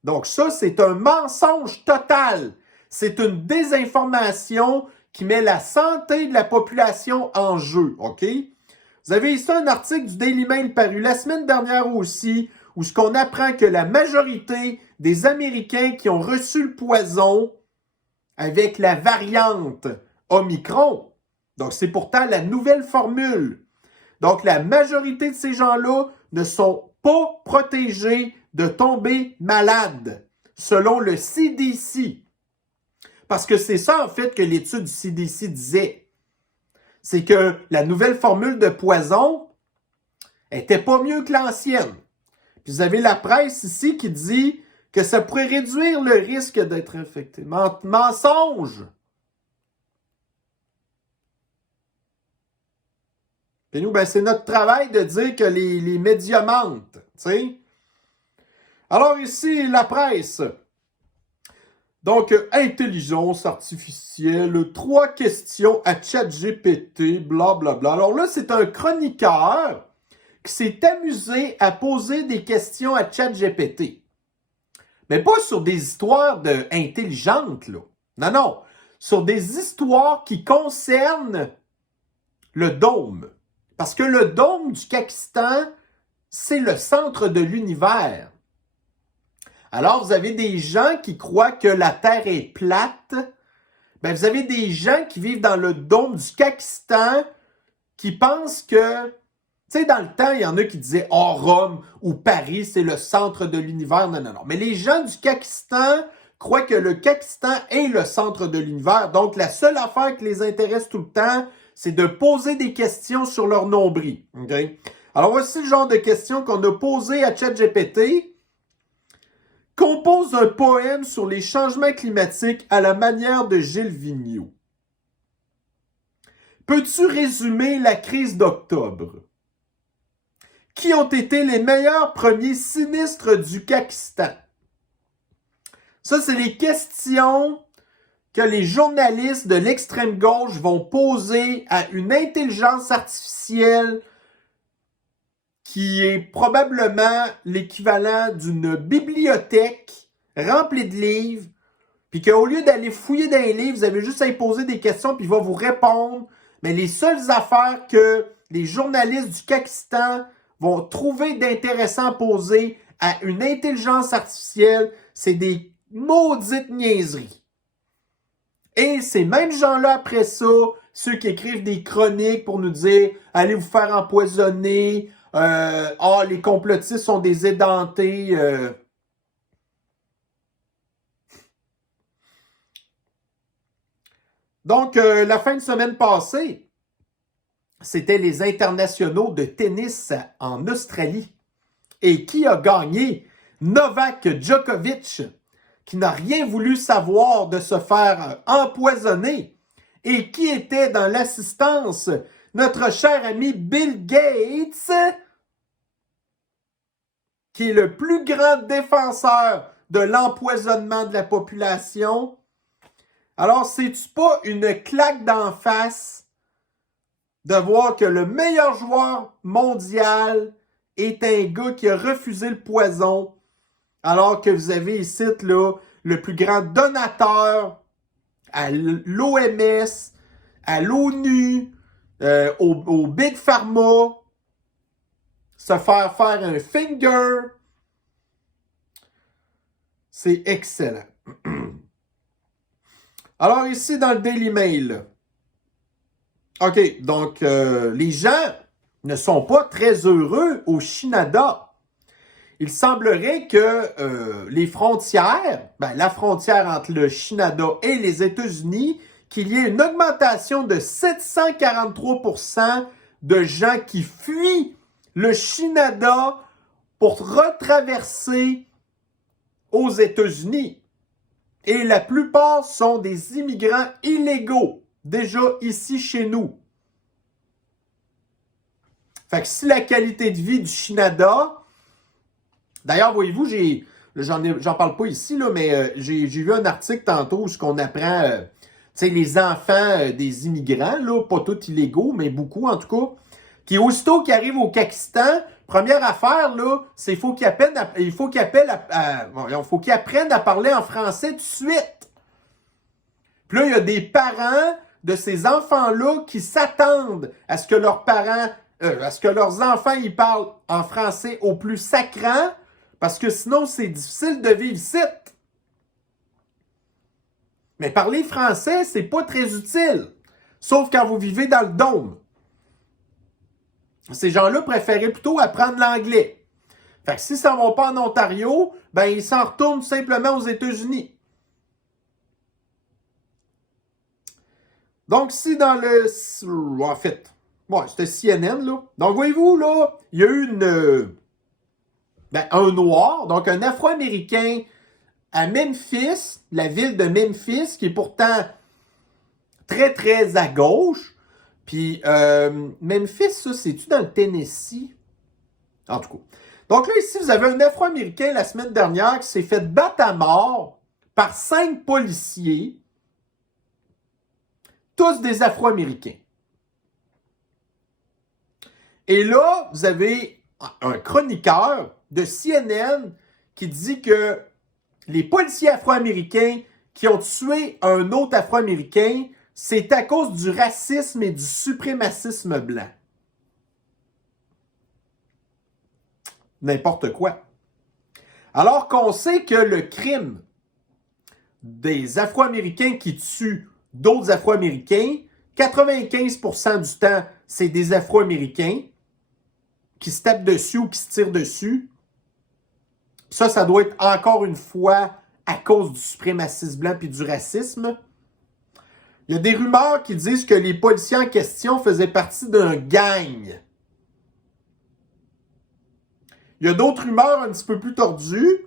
Donc ça, c'est un mensonge total. C'est une désinformation qui met la santé de la population en jeu, OK? Vous avez ici un article du Daily Mail paru la semaine dernière aussi, où ce qu'on apprend que la majorité des Américains qui ont reçu le poison avec la variante Omicron, donc c'est pourtant la nouvelle formule, donc la majorité de ces gens-là ne sont pas protégés de tomber malades, selon le CDC. Parce que c'est ça, en fait, que l'étude du CDC disait. C'est que la nouvelle formule de poison était pas mieux que l'ancienne. Puis vous avez la presse ici qui dit que ça pourrait réduire le risque d'être infecté. Mensonge! Et nous, ben, c'est notre travail de dire que les médias mentent. T'sais? Alors ici, la presse. Donc, intelligence artificielle, 3 questions à ChatGPT, blablabla. Alors là, c'est un chroniqueur qui s'est amusé à poser des questions à ChatGPT. Mais pas sur des histoires intelligentes, là. Non, non. Sur des histoires qui concernent le dôme. Parce que le dôme du Kakistan, c'est le centre de l'univers. Alors, vous avez des gens qui croient que la Terre est plate. Ben, vous avez des gens qui vivent dans le dôme du Kakistan qui pensent que, tu sais, dans le temps, il y en a qui disaient « Oh, Rome ou Paris, c'est le centre de l'univers. » Non, non, non. Mais les gens du Kakistan croient que le Kakistan est le centre de l'univers. Donc, la seule affaire qui les intéresse tout le temps, c'est de poser des questions sur leur nombril. Okay? Alors, voici le genre de questions qu'on a posées à ChatGPT. Compose un poème sur les changements climatiques à la manière de Gilles Vigneault. Peux-tu résumer la crise d'octobre? Qui ont été les meilleurs premiers sinistres du Kakistan? Ça, c'est les questions que les journalistes de l'extrême gauche vont poser à une intelligence artificielle qui est probablement l'équivalent d'une bibliothèque remplie de livres, puis qu'au lieu d'aller fouiller dans les livres, vous avez juste à y poser des questions, puis il va vous répondre. Mais les seules affaires que les journalistes du Kakistan vont trouver d'intéressant à poser à une intelligence artificielle, c'est des maudites niaiseries. Et ces mêmes gens-là, après ça, ceux qui écrivent des chroniques pour nous dire « Allez vous faire empoisonner », les complotistes sont des édentés. Donc, la fin de semaine passée, c'était les internationaux de tennis en Australie. Et qui a gagné? Novak Djokovic, qui n'a rien voulu savoir de se faire empoisonner. Et qui était dans l'assistance? Notre cher ami Bill Gates, qui est le plus grand défenseur de l'empoisonnement de la population. Alors, c'est-tu pas une claque d'en face de voir que le meilleur joueur mondial est un gars qui a refusé le poison, alors que vous avez ici là, le plus grand donateur à l'OMS, à l'ONU, au Big Pharma, se faire un finger. C'est excellent. Alors ici, dans le Daily Mail, OK, donc les gens ne sont pas très heureux au Canada. Il semblerait que les frontières, la frontière entre le Canada et les États-Unis, qu'il y ait une augmentation de 743% de gens qui fuient le Canada pour retraverser aux États-Unis. Et la plupart sont des immigrants illégaux, déjà ici chez nous. Fait que si la qualité de vie du Canada... D'ailleurs, voyez-vous, j'en parle pas ici, là, mais j'ai vu un article tantôt où ce qu'on apprend, les enfants des immigrants, là, pas tous illégaux, mais beaucoup en tout cas, qui aussitôt qu'ils arrivent au Kakistan, Première affaire, là, c'est qu'il faut qu'ils apprennent à parler en français tout de suite. Puis là, il y a des parents de ces enfants-là qui s'attendent à ce que leurs enfants ils parlent en français au plus sacrant, parce que sinon, c'est difficile de vivre ici. Mais parler français, c'est pas très utile. Sauf quand vous vivez dans le dôme. Ces gens-là préféraient plutôt apprendre l'anglais. Fait que si ça ne va pas en Ontario, ben ils s'en retournent simplement aux États-Unis. Donc, si dans le... En fait, ouais, c'était CNN, là. Donc, voyez-vous, là, il y a eu un noir, donc un Afro-Américain à Memphis, la ville de Memphis, qui est pourtant très, très à gauche. Puis, Memphis, ça, c'est-tu dans le Tennessee? En tout cas. Donc là, ici, vous avez un Afro-Américain la semaine dernière qui s'est fait battre à mort par 5 policiers, tous des Afro-Américains. Et là, vous avez un chroniqueur de CNN qui dit que les policiers afro-américains qui ont tué un autre Afro-Américain, c'est à cause du racisme et du suprémacisme blanc. N'importe quoi. Alors qu'on sait que le crime des Afro-Américains qui tuent d'autres Afro-Américains, 95% du temps, c'est des Afro-Américains qui se tapent dessus ou qui se tirent dessus. Ça doit être encore une fois à cause du suprémacisme blanc et du racisme. Il y a des rumeurs qui disent que les policiers en question faisaient partie d'un gang. Il y a d'autres rumeurs un petit peu plus tordues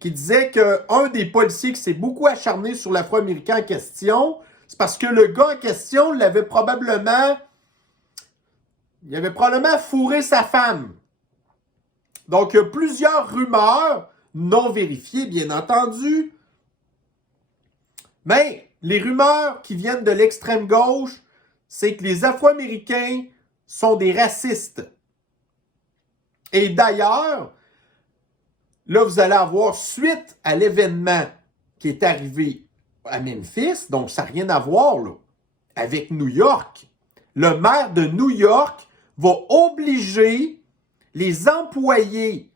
qui disaient qu'un des policiers qui s'est beaucoup acharné sur l'Afro-Américain en question, c'est parce que le gars en question l'avait probablement... Il avait probablement fourré sa femme. Donc, il y a plusieurs rumeurs, non vérifiées, bien entendu. Mais les rumeurs qui viennent de l'extrême gauche, c'est que les Afro-Américains sont des racistes. Et d'ailleurs, là, vous allez avoir, suite à l'événement qui est arrivé à Memphis, donc ça n'a rien à voir là, avec New York, le maire de New York va obliger les employés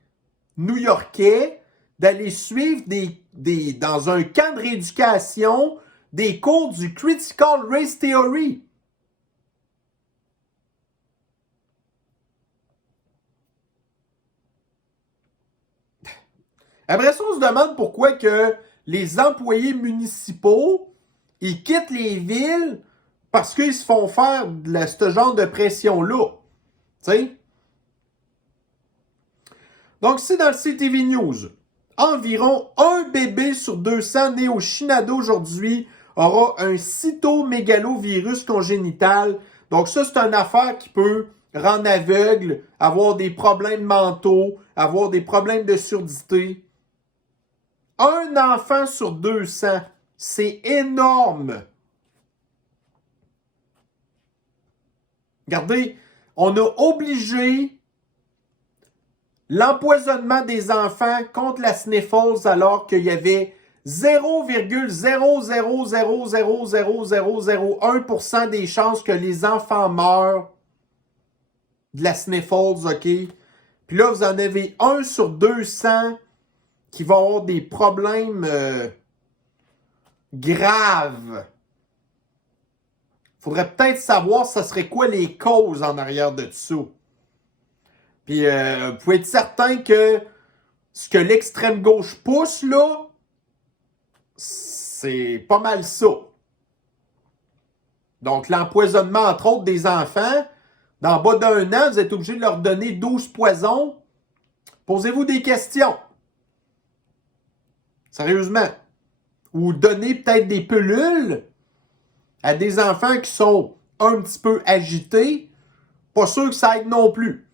new-yorkais d'aller suivre dans un camp de rééducation des cours du Critical Race Theory. Après ça, on se demande pourquoi que les employés municipaux, ils quittent les villes parce qu'ils se font faire ce genre de pression-là. Tu sais? Donc, c'est dans le CTV News. Environ un bébé sur 200 né au Canada aujourd'hui aura un cytomégalovirus congénital. Donc, ça, c'est une affaire qui peut rendre aveugle, avoir des problèmes mentaux, avoir des problèmes de surdité. Un enfant sur 200, c'est énorme. Regardez, on a obligé l'empoisonnement des enfants contre la sniffles alors qu'il y avait 0,0000001% des chances que les enfants meurent de la sniffles, OK? Puis là, vous en avez 1 sur 200 qui va avoir des problèmes graves. Faudrait peut-être savoir ce serait quoi les causes en arrière de ça. Puis, vous pouvez être certain que ce que l'extrême gauche pousse, là, c'est pas mal ça. Donc, l'empoisonnement, entre autres, des enfants, dans bas d'1 an, vous êtes obligé de leur donner 12 poisons. Posez-vous des questions. Sérieusement. Ou donner peut-être des pilules à des enfants qui sont un petit peu agités. Pas sûr que ça aide non plus.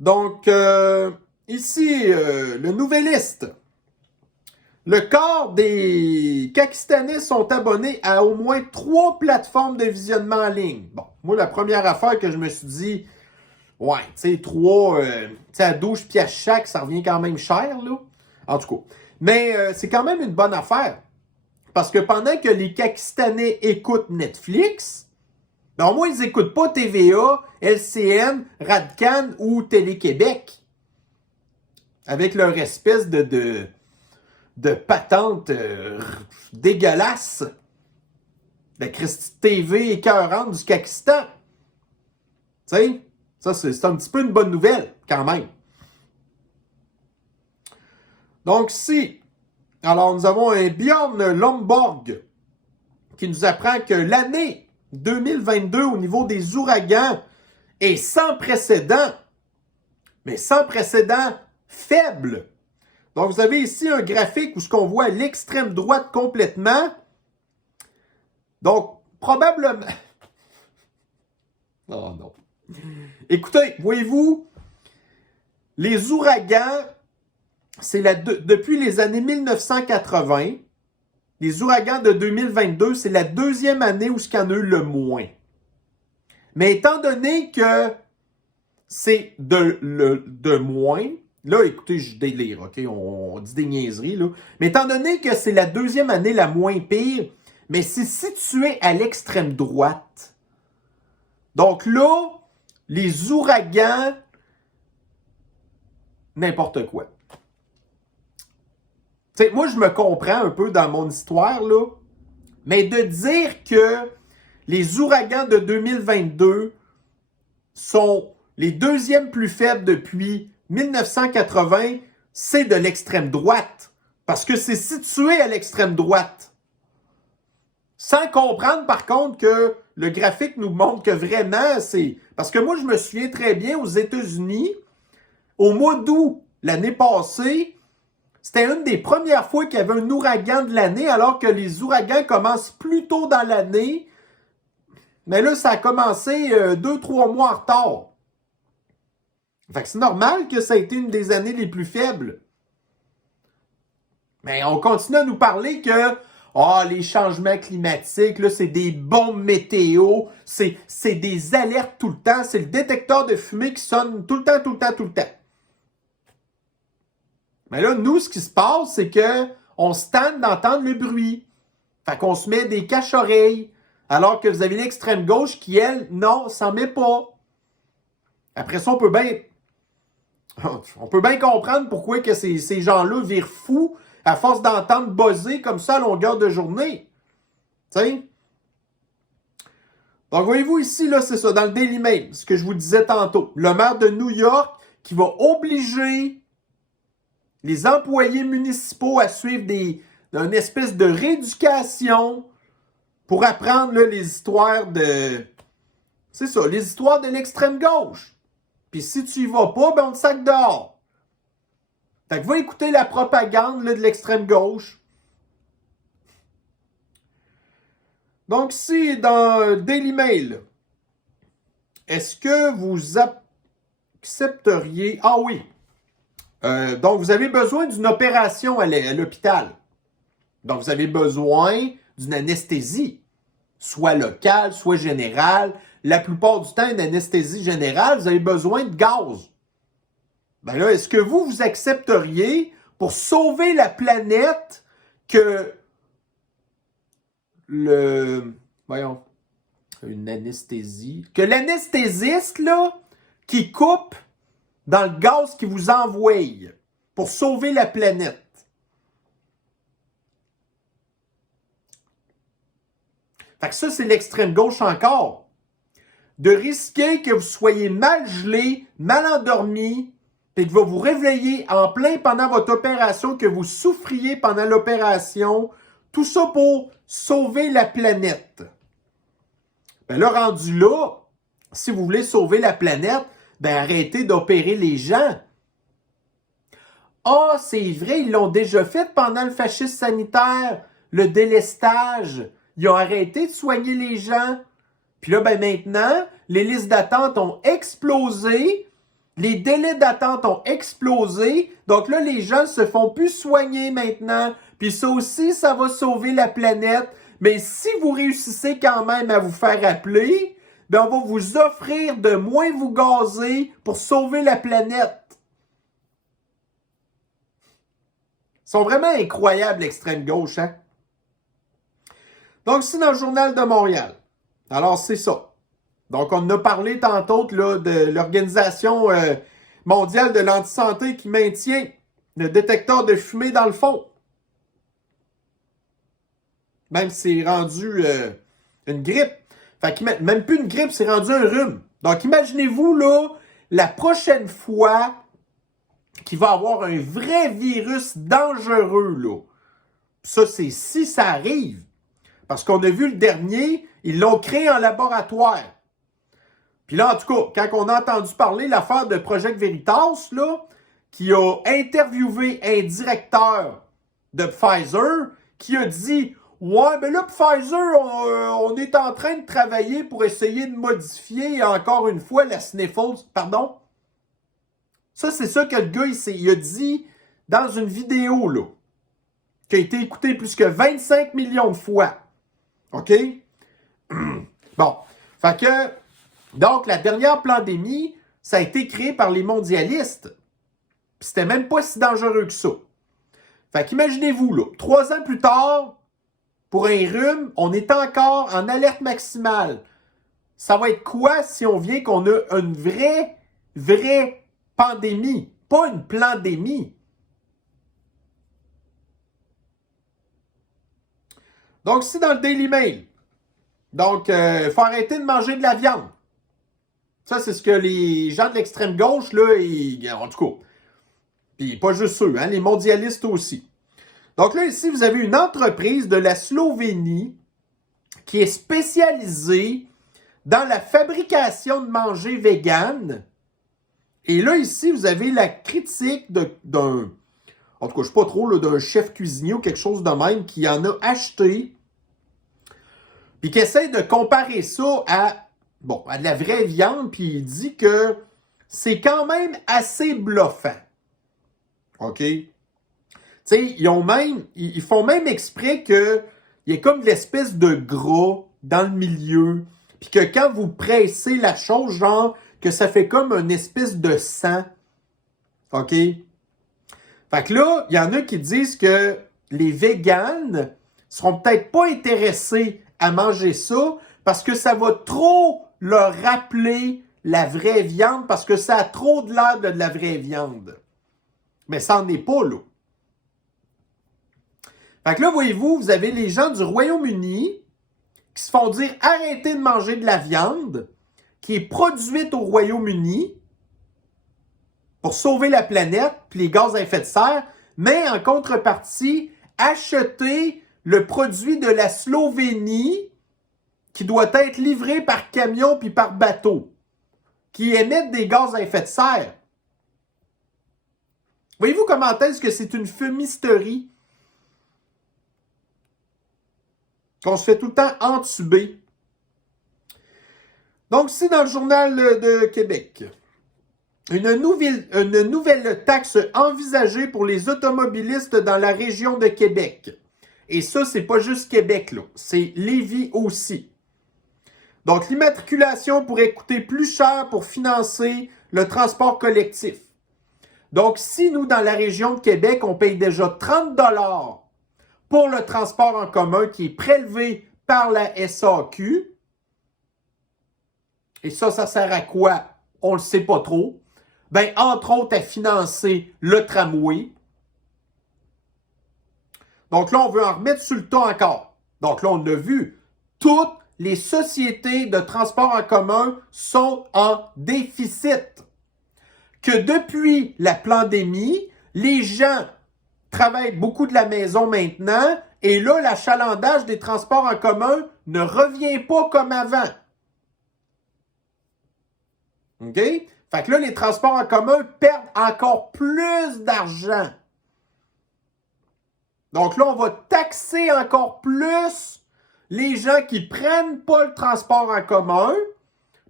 Donc, ici, le Nouvelliste. Le quart des Pakistanais sont abonnés à au moins 3 plateformes de visionnement en ligne. Bon, moi, la première affaire que je me suis dit, ouais, tu sais, 3, tu sais, à 12 piastres chaque, ça revient quand même cher, là. En tout cas. Mais c'est quand même une bonne affaire. Parce que pendant que les Pakistanais écoutent Netflix, ben au moins, ils n'écoutent pas TVA, LCN, Radcan ou Télé-Québec. Avec leur espèce de patente dégueulasse. La Christie TV écœurante du Pakistan. Tu sais, ça, c'est un petit peu une bonne nouvelle, quand même. Donc, si, alors nous avons un Bjorn Lomborg qui nous apprend que l'année 2022 au niveau des ouragans est sans précédent, mais sans précédent faible. Donc, vous avez ici un graphique où ce qu'on voit l'extrême droite complètement. Donc, probablement... Oh non. Écoutez, voyez-vous, les ouragans, c'est depuis les années 1980, les ouragans de 2022, c'est la deuxième année où il y en a eu le moins. Mais étant donné que c'est de moins, là, écoutez, je délire, OK? On dit des niaiseries, là. Mais étant donné que c'est la deuxième année la moins pire, mais c'est situé à l'extrême droite. Donc là, les ouragans, n'importe quoi. T'sais, moi, je me comprends un peu dans mon histoire, là, mais de dire que les ouragans de 2022 sont les deuxièmes plus faibles depuis 1980, c'est de l'extrême droite. Parce que c'est situé à l'extrême droite. Sans comprendre, par contre, que le graphique nous montre que vraiment, c'est... Parce que moi, je me souviens très bien, aux États-Unis, au mois d'août, l'année passée, c'était une des premières fois qu'il y avait un ouragan de l'année, alors que les ouragans commencent plus tôt dans l'année. Mais là, ça a commencé 2-3 mois en retard. Fait que c'est normal que ça a été une des années les plus faibles. Mais on continue à nous parler que les changements climatiques, là, c'est des bombes météo, c'est des alertes tout le temps, c'est le détecteur de fumée qui sonne tout le temps, tout le temps, tout le temps. Mais là, nous, ce qui se passe, c'est que on se tente d'entendre le bruit. Fait qu'on se met des cache-oreilles, alors que vous avez l'extrême gauche qui, elle, non, s'en met pas. Après ça, on peut bien comprendre pourquoi que ces gens-là virent fous à force d'entendre buzzer comme ça à longueur de journée. Tu sais? Donc, voyez-vous ici, là, c'est ça, dans le Daily Mail, ce que je vous disais tantôt. Le maire de New York qui va obliger les employés municipaux à suivre une espèce de rééducation pour apprendre là, les histoires de... C'est ça, les histoires de l'extrême gauche. Puis si tu y vas pas, ben on te sac dehors. Fait que va écouter la propagande là, de l'extrême gauche. Donc ici, dans Daily Mail, est-ce que vous accepteriez... Ah oui. Donc, vous avez besoin d'une opération à l'hôpital. Donc, vous avez besoin d'une anesthésie, soit locale, soit générale. La plupart du temps, une anesthésie générale, vous avez besoin de gaz. Ben là, est-ce que vous accepteriez, pour sauver la planète, que une anesthésie... Que l'anesthésiste, là, qui coupe dans le gaz qui vous envoie pour sauver la planète. Fait que ça, c'est l'extrême gauche encore. De risquer que vous soyez mal gelé, mal endormi, et que vous réveillez en plein pendant votre opération, que vous souffriez pendant l'opération, tout ça pour sauver la planète. Ben là, rendu là, si vous voulez sauver la planète, ben arrêtez d'opérer les gens. Ah, c'est vrai, ils l'ont déjà fait pendant le fascisme sanitaire, le délestage. Ils ont arrêté de soigner les gens. Puis là, ben maintenant, les listes d'attente ont explosé. Les délais d'attente ont explosé. Donc là, les gens se font plus soigner maintenant. Puis ça aussi, ça va sauver la planète. Mais si vous réussissez quand même à vous faire appeler, ben on va vous offrir de moins vous gazer pour sauver la planète. Ils sont vraiment incroyables, l'extrême gauche, hein? Donc, c'est dans le Journal de Montréal. Alors, c'est ça. Donc, on en a parlé tantôt là, de l'Organisation mondiale de l'antisanté qui maintient le détecteur de fumée dans le fond. Même si c'est rendu une grippe. Fait que même plus une grippe, c'est rendu un rhume. Donc, imaginez-vous, là, la prochaine fois qu'il va avoir un vrai virus dangereux, là. Ça, c'est si ça arrive. Parce qu'on a vu le dernier, ils l'ont créé en laboratoire. Puis là, en tout cas, quand on a entendu parler l'affaire de Project Veritas, là, qui a interviewé un directeur de Pfizer, qui a dit « Ouais, ben là, Pfizer, on est en train de travailler pour essayer de modifier encore une fois la sniffles. » Pardon? Ça, c'est ça que le gars, il a dit dans une vidéo, là, qui a été écoutée plus que 25 millions de fois. OK? Bon. Fait que, donc, la dernière pandémie, ça a été créé par les mondialistes. Puis c'était même pas si dangereux que ça. Fait qu'imaginez-vous, là, 3 ans plus tard, pour un rhume, on est encore en alerte maximale. Ça va être quoi si on vient qu'on a une vraie pandémie, pas une plandémie? Donc, c'est dans le Daily Mail. Donc, il faut arrêter de manger de la viande. Ça, c'est ce que les gens de l'extrême gauche, là, en tout cas, puis pas juste eux, hein, les mondialistes aussi. Donc là, ici, vous avez une entreprise de la Slovénie qui est spécialisée dans la fabrication de manger vegan. Et là, ici, vous avez la critique d'un, en tout cas, je ne sais pas trop, là, d'un chef cuisinier ou quelque chose de même qui en a acheté, puis qui essaie de comparer ça à de la vraie viande, puis il dit que c'est quand même assez bluffant. OK? Tu sais, ils font même exprès qu'il y ait comme de l'espèce de gras dans le milieu, puis que quand vous pressez la chose, genre, que ça fait comme une espèce de sang. OK? Fait que là, il y en a qui disent que les véganes seront peut-être pas intéressés à manger ça parce que ça va trop leur rappeler la vraie viande parce que ça a trop de l'air de la vraie viande. Mais ça n'en est pas, là. Fait que là, voyez-vous, vous avez les gens du Royaume-Uni qui se font dire arrêtez de manger de la viande qui est produite au Royaume-Uni pour sauver la planète puis les gaz à effet de serre, mais en contrepartie, acheter le produit de la Slovénie qui doit être livré par camion puis par bateau, qui émettent des gaz à effet de serre. Voyez-vous comment est-ce que c'est une fumisterie? Qu'on se fait tout le temps entuber. Donc, c'est dans le Journal de Québec. Une nouvelle taxe envisagée pour les automobilistes dans la région de Québec. Et ça, c'est pas juste Québec, là. C'est Lévis aussi. Donc, l'immatriculation pourrait coûter plus cher pour financer le transport collectif. Donc, si nous, dans la région de Québec, on paye déjà 30 $ pour le transport en commun qui est prélevé par la SAQ, et ça sert à quoi? On ne le sait pas trop. Ben, entre autres, à financer le tramway. Donc là, on veut en remettre sur le tas encore. Donc là, on a vu, toutes les sociétés de transport en commun sont en déficit. Que depuis la pandémie, les gens travaillent beaucoup de la maison maintenant, et là, l'achalandage des transports en commun ne revient pas comme avant. OK? Fait que là, les transports en commun perdent encore plus d'argent. Donc là, on va taxer encore plus les gens qui prennent pas le transport en commun,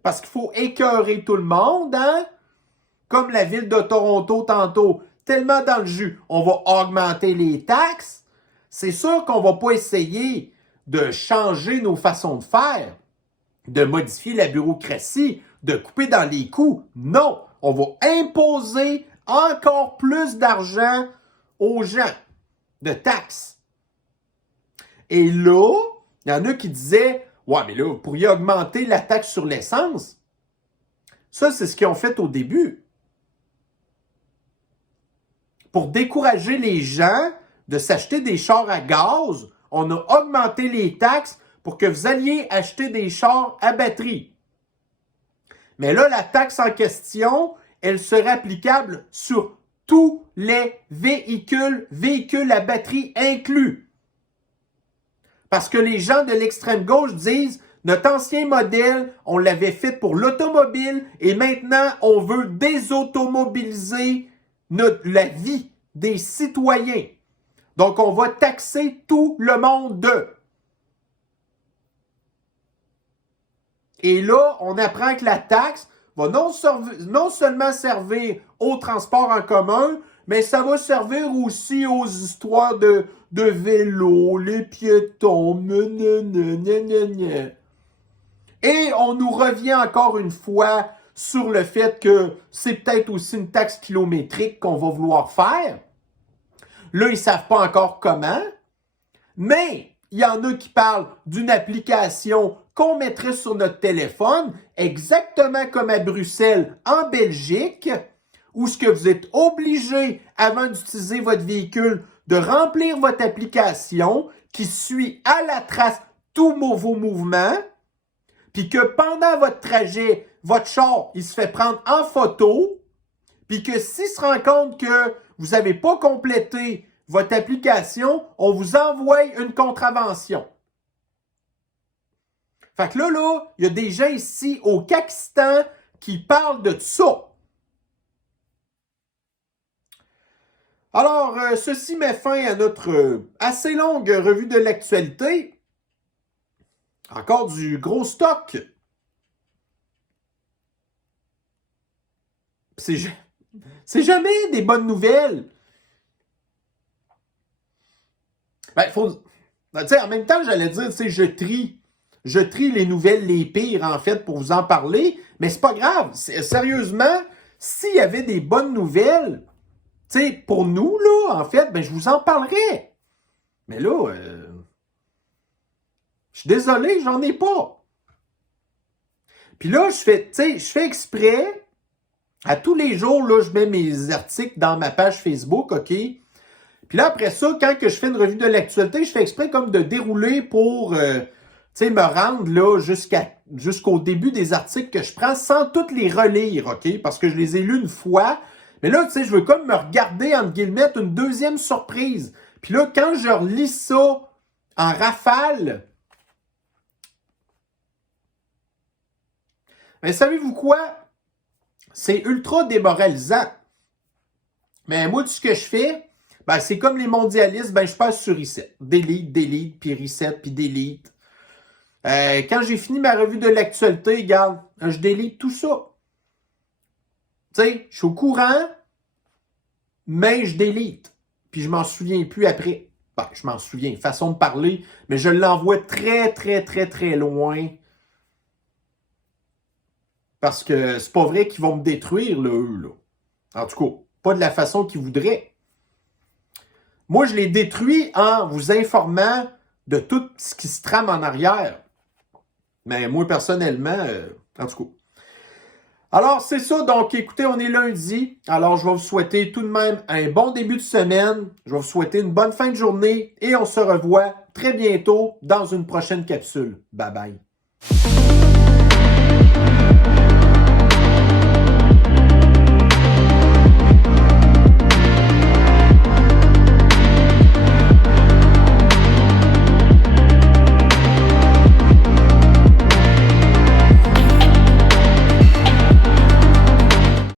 parce qu'il faut écœurer tout le monde, hein? Comme la ville de Toronto tantôt, tellement dans le jus, on va augmenter les taxes. C'est sûr qu'on ne va pas essayer de changer nos façons de faire, de modifier la bureaucratie, de couper dans les coûts. Non, on va imposer encore plus d'argent aux gens, de taxes. Et là, il y en a qui disaient, ouais, mais là, vous pourriez augmenter la taxe sur l'essence. Ça, c'est ce qu'ils ont fait au début. Pour décourager les gens de s'acheter des chars à gaz, on a augmenté les taxes pour que vous alliez acheter des chars à batterie. Mais là, la taxe en question, elle serait applicable sur tous les véhicules à batterie inclus. Parce que les gens de l'extrême gauche disent, notre ancien modèle, on l'avait fait pour l'automobile et maintenant, on veut désautomobiliser la vie des citoyens. Donc, on va taxer tout le monde. Et là, on apprend que la taxe va non seulement servir au transport en commun, mais ça va servir aussi aux histoires de vélo, les piétons, Et on nous revient encore une fois sur le fait que c'est peut-être aussi une taxe kilométrique qu'on va vouloir faire. Là, ils ne savent pas encore comment, mais il y en a qui parlent d'une application qu'on mettrait sur notre téléphone, exactement comme à Bruxelles, en Belgique, où ce que vous êtes obligé, avant d'utiliser votre véhicule, de remplir votre application qui suit à la trace tous vos mouvements, puis que pendant votre trajet, votre char, il se fait prendre en photo, puis que s'il se rend compte que vous n'avez pas complété votre application, on vous envoie une contravention. Fait que là, il y a des gens ici au Pakistan qui parlent de ça. Alors, ceci met fin à notre assez longue revue de l'actualité. Encore du gros stock. C'est jamais des bonnes nouvelles. Ben, en même temps, j'allais dire, je trie. Je trie les nouvelles les pires, en fait, pour vous en parler. Mais c'est pas grave. Sérieusement, s'il y avait des bonnes nouvelles, pour nous, là, en fait, ben, je vous en parlerai. Mais là, je suis désolé, j'en ai pas. Puis là, je fais exprès. À tous les jours, là, je mets mes articles dans ma page Facebook, OK? Puis là, après ça, quand que je fais une revue de l'actualité, je fais exprès comme de dérouler pour me rendre là jusqu'au début des articles que je prends sans toutes les relire, OK? Parce que je les ai lus une fois. Mais là, je veux comme me regarder, entre guillemets, une deuxième surprise. Puis là, quand je relis ça en rafale, mais savez-vous quoi? C'est ultra démoralisant. Mais moi, tout ce que je fais, ben, c'est comme les mondialistes, ben, je passe sur reset. Delete, puis reset, puis delete. Quand j'ai fini ma revue de l'actualité, regarde, je delete tout ça. Tu sais, je suis au courant, mais je delete. Puis je m'en souviens plus après. Ben, je m'en souviens, façon de parler, mais je l'envoie très, très, très, très loin. Parce que c'est pas vrai qu'ils vont me détruire, là, eux, là. En tout cas, pas de la façon qu'ils voudraient. Moi, je les détruis en vous informant de tout ce qui se trame en arrière. Mais moi, personnellement, en tout cas. Alors, c'est ça. Donc, écoutez, on est lundi. Alors, je vais vous souhaiter tout de même un bon début de semaine. Je vais vous souhaiter une bonne fin de journée. Et on se revoit très bientôt dans une prochaine capsule. Bye bye.